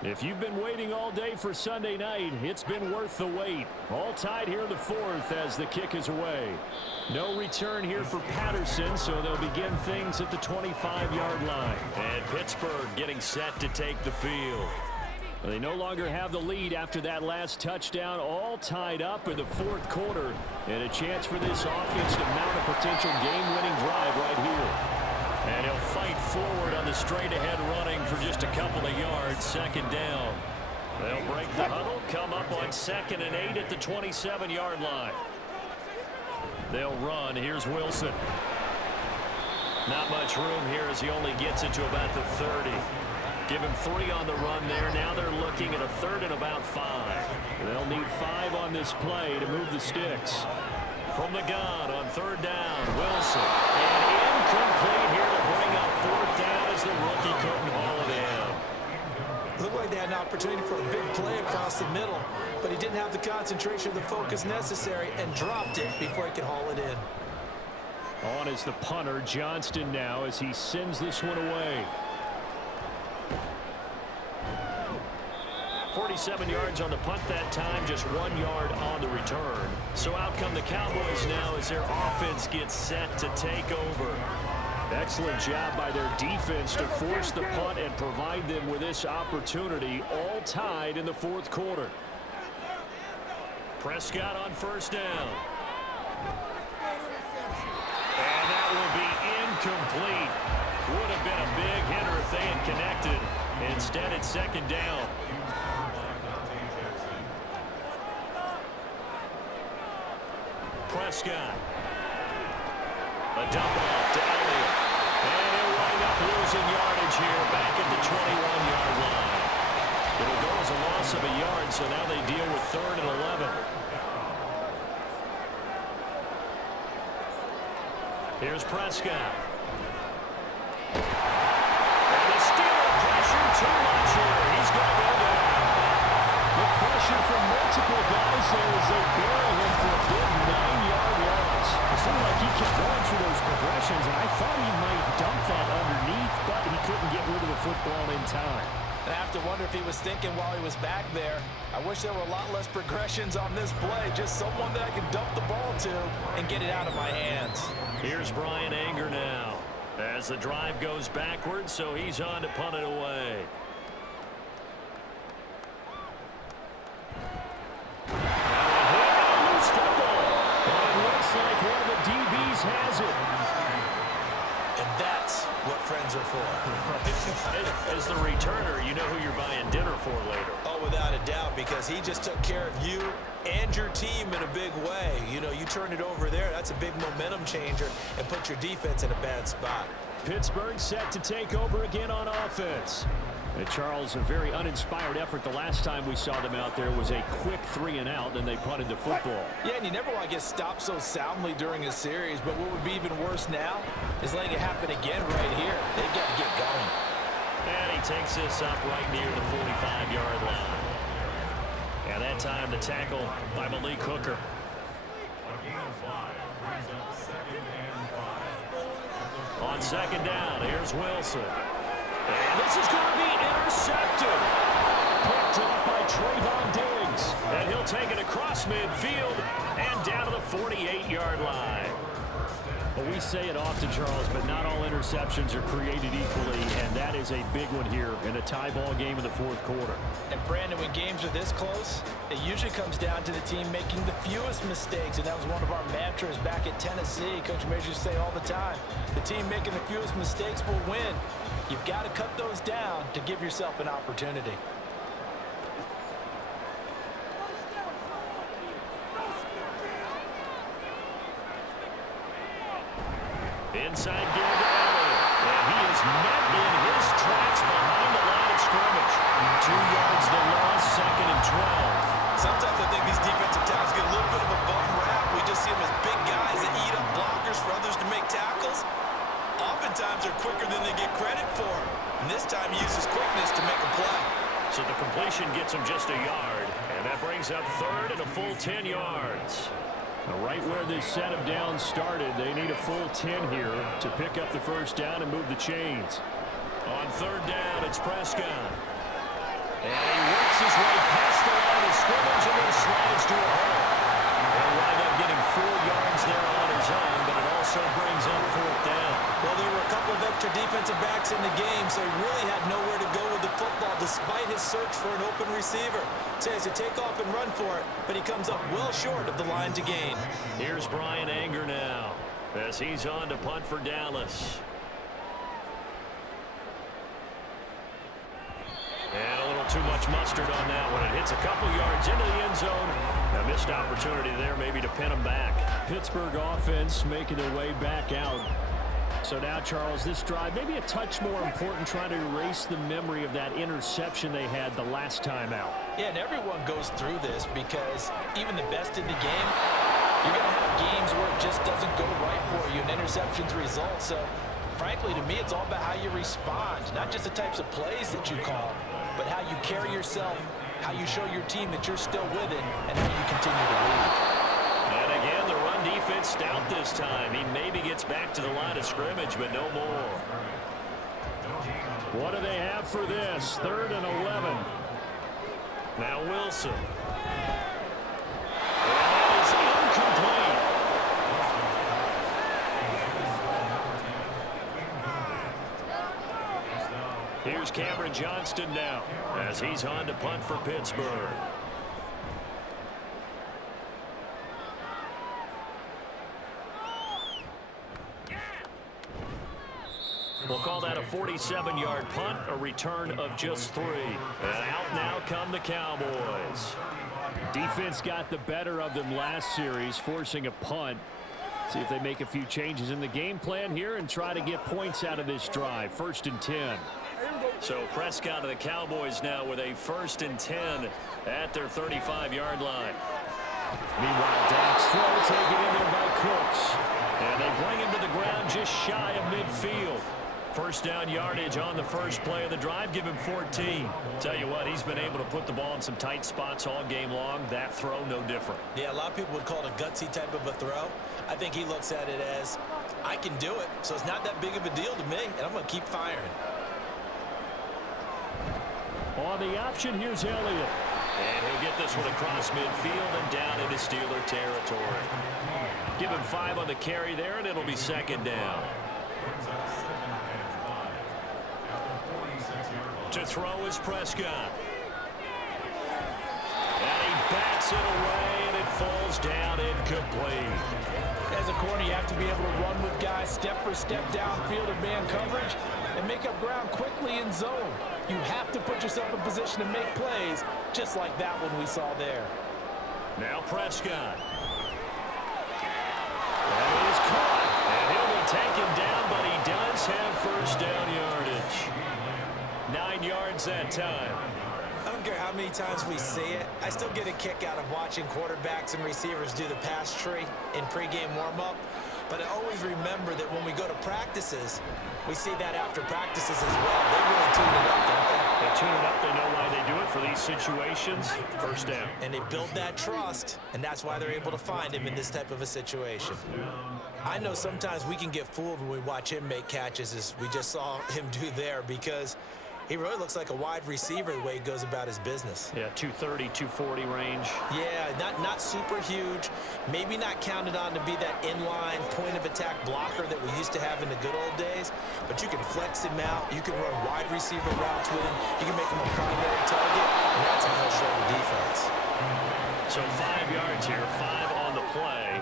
If you've been waiting all day for Sunday night, it's been worth the wait. All tied here in the 4th as the kick is away. No return here for Patterson, so they'll begin things at the 25-yard line. And Pittsburgh getting set to take the field. They no longer have the lead after that last touchdown, all tied up in the 4th quarter. And a chance for this offense to mount a potential game-winning drive right here. And he'll fight forward on the straight-ahead running for just a couple of yards. 2nd down. They'll break the huddle, come up on 2nd and 8 at the 27-yard line. They'll run. Here's Wilson. Not much room here as he only gets it to about the 30. Give him 3 on the run there. Now they're looking at a 3rd and about 5. They'll need 5 on this play to move the sticks. From the gun on 3rd down, Wilson. And incomplete here to bring up 4th down as the rookie couldn't haul it in. Looked like they had an opportunity for a big play across the middle, but he didn't have the concentration or the focus necessary and dropped it before he could haul it in. On is the punter, Johnston, now as he sends this one away. 47 yards on the punt that time, just 1 yard on the return. So out come the Cowboys now as their offense gets set to take over. Excellent job by their defense to force the punt and provide them with this opportunity, all tied in the 4th quarter. Prescott on 1st down. And that will be incomplete. Would have been a big hitter if they had connected. Instead, it's 2nd down. Prescott. A dump off to Elliott. And he'll wind up losing yardage here back at the 21-yard line. It'll go as a loss of a yard, so now they deal with 3rd and 11. Here's Prescott. And the Steeler pressure too much here. He's going to go down. The pressure from multiple guys there as they barrel him for a big 9-yard loss. It seemed like he kept going through those progressions, and I thought he might dump that underneath, but he couldn't get rid of the football in time. And I have to wonder if he was thinking while he was back there, I wish there were a lot less progressions on this play, just someone that I can dump the ball to and get it out of my hands. Here's Brian Anger now as the drive goes backwards, so he's on to punt it away. Like one of the DBs has it. And that's what friends are for. As the returner, you know who you're buying dinner for later. Oh, without a doubt, because he just took care of you and your team in a big way. You know, you turn it over there, that's a big momentum changer and put your defense in a bad spot. Pittsburgh set to take over again on offense. And Charles, a very uninspired effort the last time we saw them out there was a quick 3-and-out, then they punted the football. Yeah, and you never want to get stopped so soundly during a series, but what would be even worse now is letting it happen again right here. They've got to get going. And he takes this up right near the 45-yard line. And that time the tackle by Malik Hooker. On 2nd down, here's Wilson. And this is going to be intercepted. Picked up by Trayvon Diggs. And he'll take it across midfield and down to the 48-yard line. Well, we say it often, Charles, but not all interceptions are created equally, and that is a big one here in a tie ball game in the 4th quarter. And Brandon, when games are this close, it usually comes down to the team making the fewest mistakes, and that was one of our mantras back at Tennessee. Coach Major used to say all the time, the team making the fewest mistakes will win. You've got to cut those down to give yourself an opportunity. Inside give to Elliott. And he is met in his tracks behind the line of scrimmage. 2 yards the loss, 2nd and 12. Sometimes I think these defensive tackles get a little bit of a bum rap. We just see them as big guys that eat up blockers for others to make tackles. Oftentimes they're quicker than they get credit for. And this time he uses quickness to make a play. So the completion gets him just a yard. And that brings up 3rd and a full 10 yards. Right where this set of downs started, they need a full 10 here to pick up the 1st down and move the chains. On 3rd down, it's Prescott. And he works his way past the line of scrimmage and then slides to a hole. He'll wind up getting 4 yards there on his own, but it also brings up 4th down. Well, there were a couple of extra defensive backs in the game, so he really had nowhere to go with the football despite his search for an open receiver. So he has to take off and run for it, but he comes up well short of the line to gain. Here's Brian Anger now as he's on to punt for Dallas. And a little too much mustard on that one. It hits a couple yards into the end zone. A missed opportunity there maybe to pin him back. Pittsburgh offense making their way back out So now, Charles, this drive maybe a touch more important, trying to erase the memory of that interception they had the last time out. Yeah, and everyone goes through this because even the best in the game, you're going to have games where it just doesn't go right for you, and interceptions result. So, frankly, to me, it's all about how you respond, not just the types of plays that you call, but how you carry yourself, how you show your team that you're still with it, and how you continue to lead. And again, the run defense stout this time. He maybe gets back to the line of scrimmage, but no more. What do they have for this? 3rd and 11. Now Wilson. And that is incomplete. Here's Cameron Johnston now as he's on to punt for Pittsburgh. We'll call that a 47-yard punt, a return of just 3. And out now come the Cowboys. Defense got the better of them last series, forcing a punt. See if they make a few changes in the game plan here and try to get points out of this drive. 1st and 10. So Prescott of the Cowboys now with a 1st and 10 at their 35-yard line. Meanwhile, Dak's throw taken in there by Cooks. And they bring him to the ground just shy of midfield. 1st down yardage on the first play of the drive. Give him 14. Tell you what, he's been able to put the ball in some tight spots all game long. That throw, no different. Yeah, a lot of people would call it a gutsy type of a throw. I think he looks at it as, I can do it, so it's not that big of a deal to me, and I'm going to keep firing. On the option, here's Elliott. And he'll get this one across midfield and down into Steeler territory. Give him 5 on the carry there, and it'll be 2nd down. To throw is Prescott. And he bats it away, and it falls down incomplete. As a corner, you have to be able to run with guys step for step downfield in man coverage and make up ground quickly in zone. You have to put yourself in position to make plays, just like that one we saw there. Now Prescott. That is caught. And he'll be taken down, but he does have 1st down yardage. 9 yards that time. I don't care how many times we see it. I still get a kick out of watching quarterbacks and receivers do the pass tree in pregame warm-up. But I always remember that when we go to practices, we see that after practices as well. They really tune it up, don't they? They tune it up. They know why they do it for these situations. 1st down. And they build that trust, and that's why they're able to find him in this type of a situation. I know sometimes we can get fooled when we watch him make catches, as we just saw him do there, because he really looks like a wide receiver the way he goes about his business. Yeah, 230, 240 range. Yeah, not super huge. Maybe not counted on to be that inline point-of-attack blocker that we used to have in the good old days. But you can flex him out. You can run wide receiver routes with him. You can make him a primary target, and that's how he'll show the defense. So 5 yards here, 5 on the play.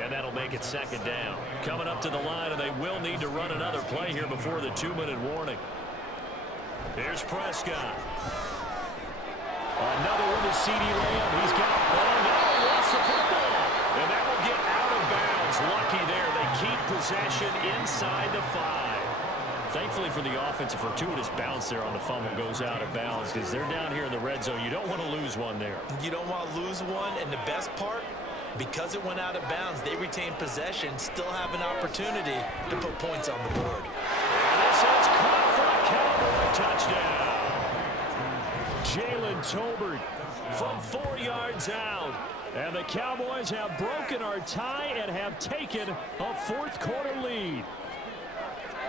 And that'll make it 2nd down. Coming up to the line, and they will need to run another play here before the 2-minute warning. Here's Prescott. Another one to C.D. Lamb. He's got one. Now lost the football. And that will get out of bounds. Lucky there. They keep possession inside the 5. Thankfully for the offense, a fortuitous bounce there on the fumble goes out of bounds because they're down here in the red zone. You don't want to lose one there. You don't want to lose one, and the best part, because it went out of bounds, they retain possession, still have an opportunity to put points on the board. And this is caught for a Cowboy touchdown. Jalen Tolbert From 4 yards out. And the Cowboys have broken our tie and have taken a 4th quarter lead.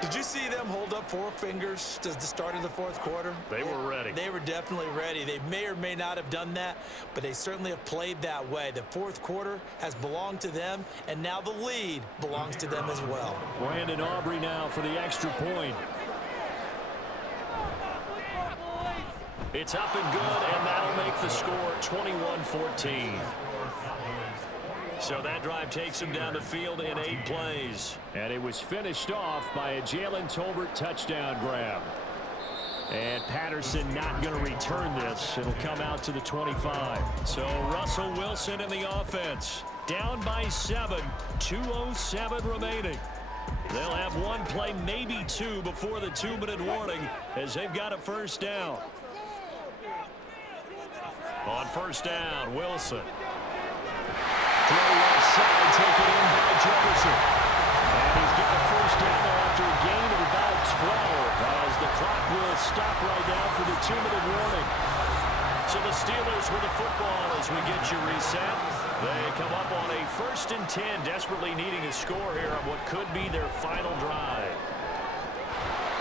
Did you see them hold up 4 fingers to the start of the 4th quarter? They were ready. They were definitely ready. They may or may not have done that, but they certainly have played that way. The 4th quarter has belonged to them, and now the lead belongs to them as well. Brandon Aubrey now for the extra point. It's up and good, and that'll make the score 21-14. So that drive takes him down the field in 8 plays. And it was finished off by a Jalen Tolbert touchdown grab. And Patterson not going to return this. It'll come out to the 25. So Russell Wilson in the offense. Down by 7. 2:07 remaining. They'll have one play, maybe two, before the 2-minute warning as they've got a first down. On first down, Wilson. Throw left side, taken in by Jefferson. And he's got a first down there after a gain of about 12 as the clock will stop right now for the 2-minute warning. So the Steelers with the football as we get you reset. They come up on a 1st and 10, desperately needing a score here on what could be their final drive.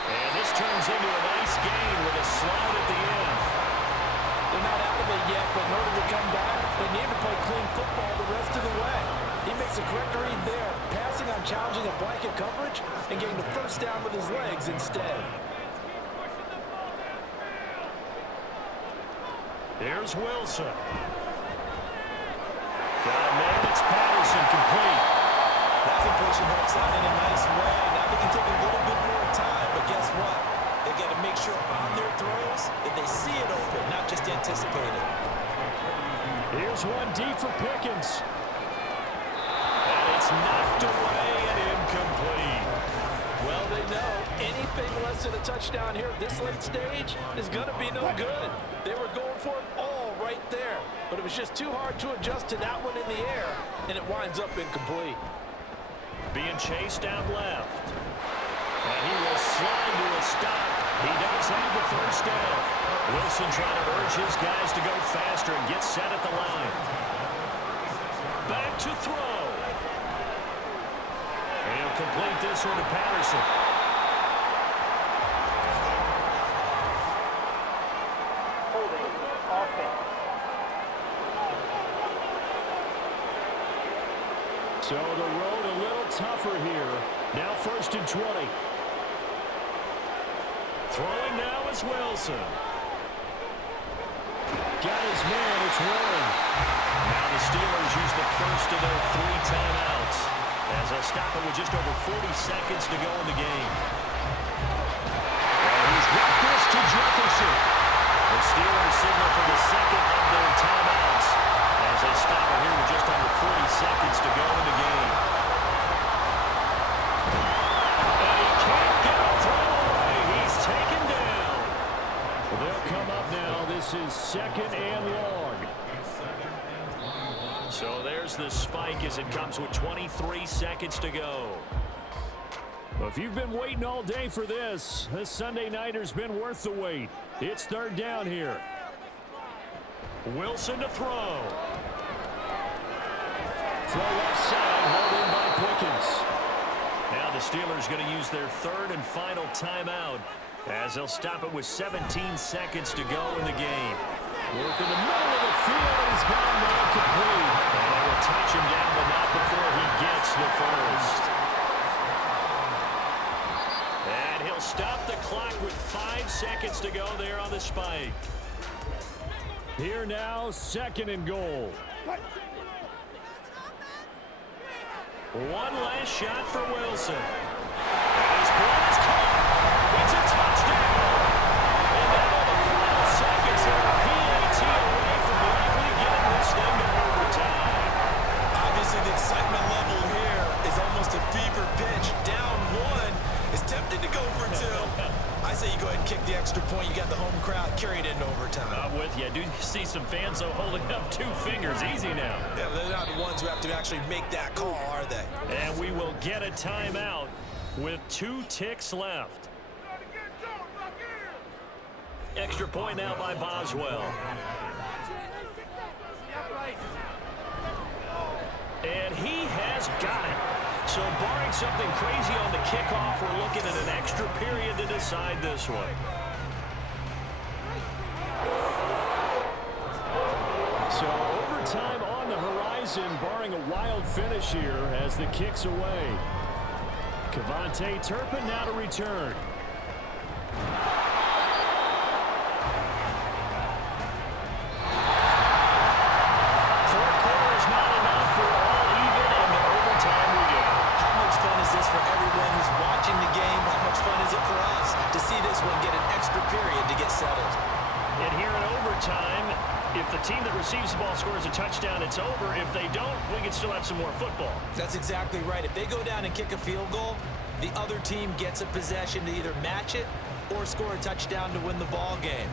And this turns into a nice gain with a slide at the end. They're not out of it yet, but in order to come back, they need to play clean football the rest of the way. He makes a correct read there, passing on challenging a blanket coverage and getting the first down with his legs instead. Here's Wilson. Got a man, it's Patterson, complete. That completion helps out in a nice way. Now they can take a little bit more time, but guess what? They got to make sure on their throws that they see it open, not just anticipate it. Here's one deep for Pickens. And it's knocked away and incomplete. Well, they know anything less than a touchdown here at this late stage is going to be no good. They were going for it all right there, but it was just too hard to adjust to that one in the air, and it winds up incomplete. Being chased out left. And he will slide to a stop. He does have the first down. Wilson trying to urge his guys to go faster and get set at the line. Back to throw. And he'll complete this one to Patterson. Holding offense. So the road a little tougher here. Now 1st and 20. Throwing now is Wilson. Got his man, it's Warren. Now the Steelers use the first of their 3 timeouts as they'll stop it with just over 40 seconds to go in the game. And he's got this to Jefferson. The Steelers signal for the second of their timeouts as they stop it here with just under 40 seconds to go in the game. And he can't get a throw away. He's taken down. They'll come up now. This is 2nd and long. So there's the spike as it comes with 23 seconds to go. Well, if you've been waiting all day for this Sunday nighter's been worth the wait. It's 3rd down here. Wilson to throw. Throw left side, held in by Pickens. Now the Steelers going to use their 3rd and final timeout as they'll stop it with 17 seconds to go in the game. Work in the middle of the field, and he's got him now complete. And they will touch him down, but not before he gets the first. And he'll stop the clock with 5 seconds to go there on the spike. Here now, 2nd and goal. One last shot for Wilson. And his ball is caught. It's a touchdown. And now the final seconds are a PAT away from likely getting this thing to overtime. Obviously, the excitement level here is almost a fever pitch. Down 1 is tempted to go for 2. I say you go ahead and kick the extra point. You got the home crowd carried into overtime. I'm with you. I do see some fans, though, holding up 2 fingers. Easy now. Yeah, they're not the ones who have to actually make that call, are they? And we will get a timeout with 2 ticks left. Extra point now by Boswell. And he has got it. So barring something crazy on the kickoff, we're looking at an extra period to decide this one. So overtime on the horizon, barring a wild finish here as the kick's away. Kevontae Turpin now to return. And here in overtime, if the team that receives ball scores a touchdown, it's over. If they don't, we can still have some more football. That's exactly right. If they go down and kick a field goal, the other team gets a possession to either match it or score a touchdown to win the ball game.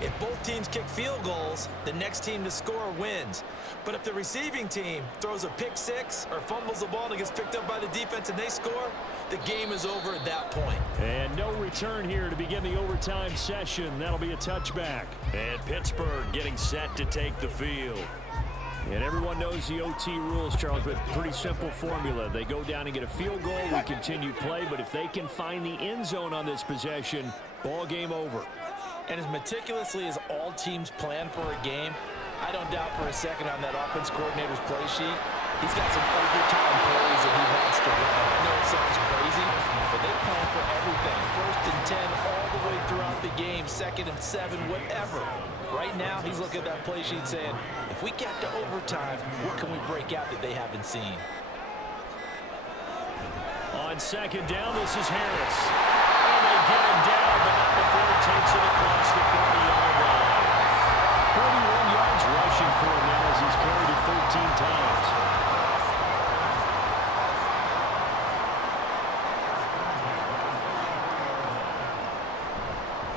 If both teams kick field goals, the next team to score wins. But if the receiving team throws a pick six or fumbles the ball and it gets picked up by the defense and they score, the game is over at that point. And no return here to begin the overtime session. That'll be a touchback. And Pittsburgh getting set to take the field. And everyone knows the OT rules, Charles, but pretty simple formula. They go down and get a field goal, we continue play, but if they can find the end zone on this possession, ball game over. And as meticulously as all teams plan for a game, I don't doubt for a second on that offense coordinator's play sheet, he's got some overtime plays that he wants to run. I know it sounds crazy, but they plan for everything. 1st and 10 all the way throughout the game, 2nd and 7, whatever. Right now, he's looking at that play sheet saying, if we get to overtime, what can we break out that they haven't seen? On 2nd down, this is Harris. And they get him down, but not before it takes it across the 40-yard line. 41 yards rushing for him now as he's carried it 13 times.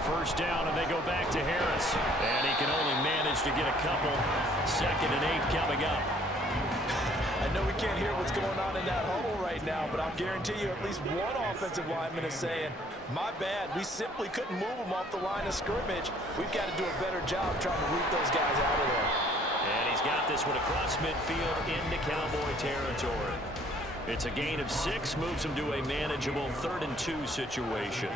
First down, and they go back to Harris. And he can only manage to get a couple. 2nd and 8 coming up. I know we can't hear what's going on in that huddle right now, but I'll guarantee you at least one offensive lineman is saying, my bad, we simply couldn't move them off the line of scrimmage. We've got to do a better job trying to root those guys out of there. And he's got this one across midfield into Cowboy territory. It's a gain of 6, moves him to a manageable 3rd and 2 situation.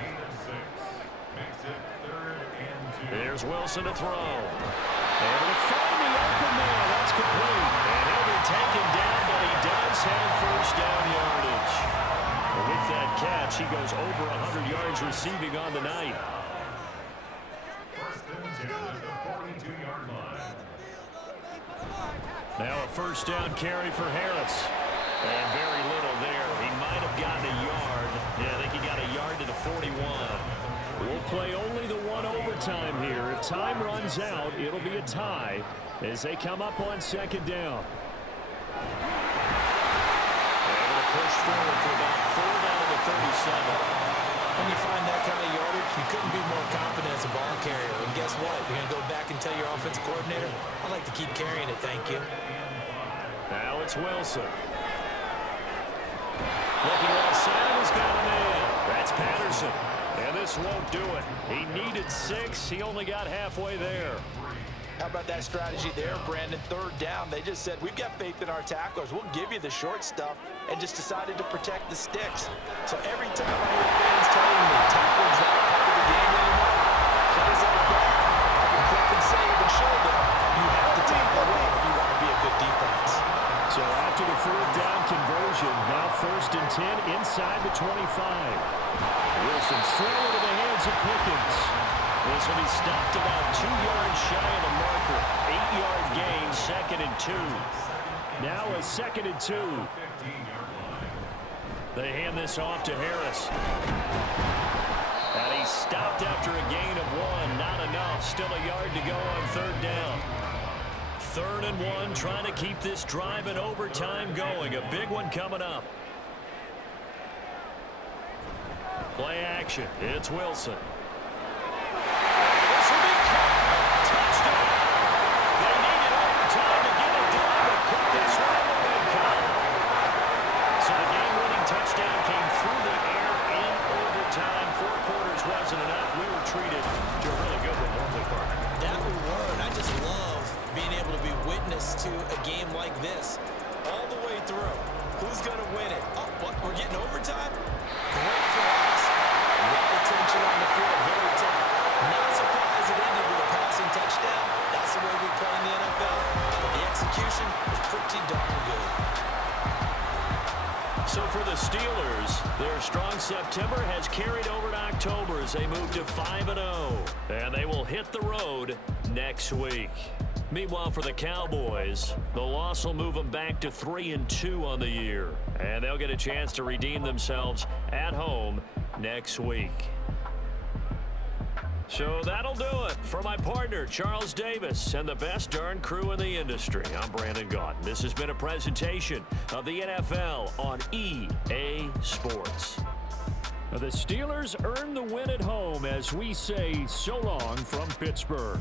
There's Wilson to throw. Able to find the open man. That's complete. And he'll be taken down, but he does have first down yardage. And with that catch, he goes over 100 yards receiving on the night. Now a first down carry for Harris. And very little there. He might have gotten a yard. Yeah, I think he got a yard to the 41. We'll play only the one overtime here. If time runs out, it'll be a tie as they come up on 2nd down. Able to push forward for about 4 down to the 37. When you find that kind of yardage, you couldn't be more confident as a ball carrier. And guess what? You're going to go back and tell your offensive coordinator, I'd like to keep carrying it, thank you. Now it's Wilson. Looking outside, he's got a man. That's Patterson. And this won't do it. He needed 6. He only got halfway there. How about that strategy there, Brandon? 3rd down, they just said, we've got faith in our tacklers. We'll give you the short stuff, and just decided to protect the sticks. So every time I hear fans telling me tackling's not part of the game anymore, plays like that, I can click and save and show them you have to tackle well if you want to be a good defense. So after the 4th down conversion, now 1st and 10 inside the 25. Wilson throw into the hands of Pickens. This will be stopped about 2 yards shy of the marker. 8-yard gain, 2nd and 2. Now a 2nd and 2. They hand this off to Harris. And he's stopped after a gain of 1. Not enough. Still a yard to go on 3rd down. 3rd and 1, trying to keep this drive in overtime going. A big one coming up. Play action. It's Wilson. This will be caught. Touchdown. They needed overtime to get it done, but put this one away, Kyle. So the game-winning touchdown came through the air in overtime. 4 quarters wasn't enough. We were treated to a really good one, weren't we, partner? That we were, and I just love being able to be witness to a game like this all the way through. Who's going to win it? Oh, what? We're getting overtime? Great for us. A lot of tension on the field, very tough. Not surprised it ended with a passing touchdown. That's the way we play in the NFL. But the execution is pretty darn good. So for the Steelers, their strong September has carried over to October as they move to 5-0. And they will hit the road next week. Meanwhile, for the Cowboys, the loss will move them back to 3-2 on the year. And they'll get a chance to redeem themselves at home next week. So that'll do it. For my partner, Charles Davis, and the best darn crew in the industry, I'm Brandon Gaudin. This has been a presentation of the NFL on EA Sports. The Steelers earned the win at home as we say so long from Pittsburgh.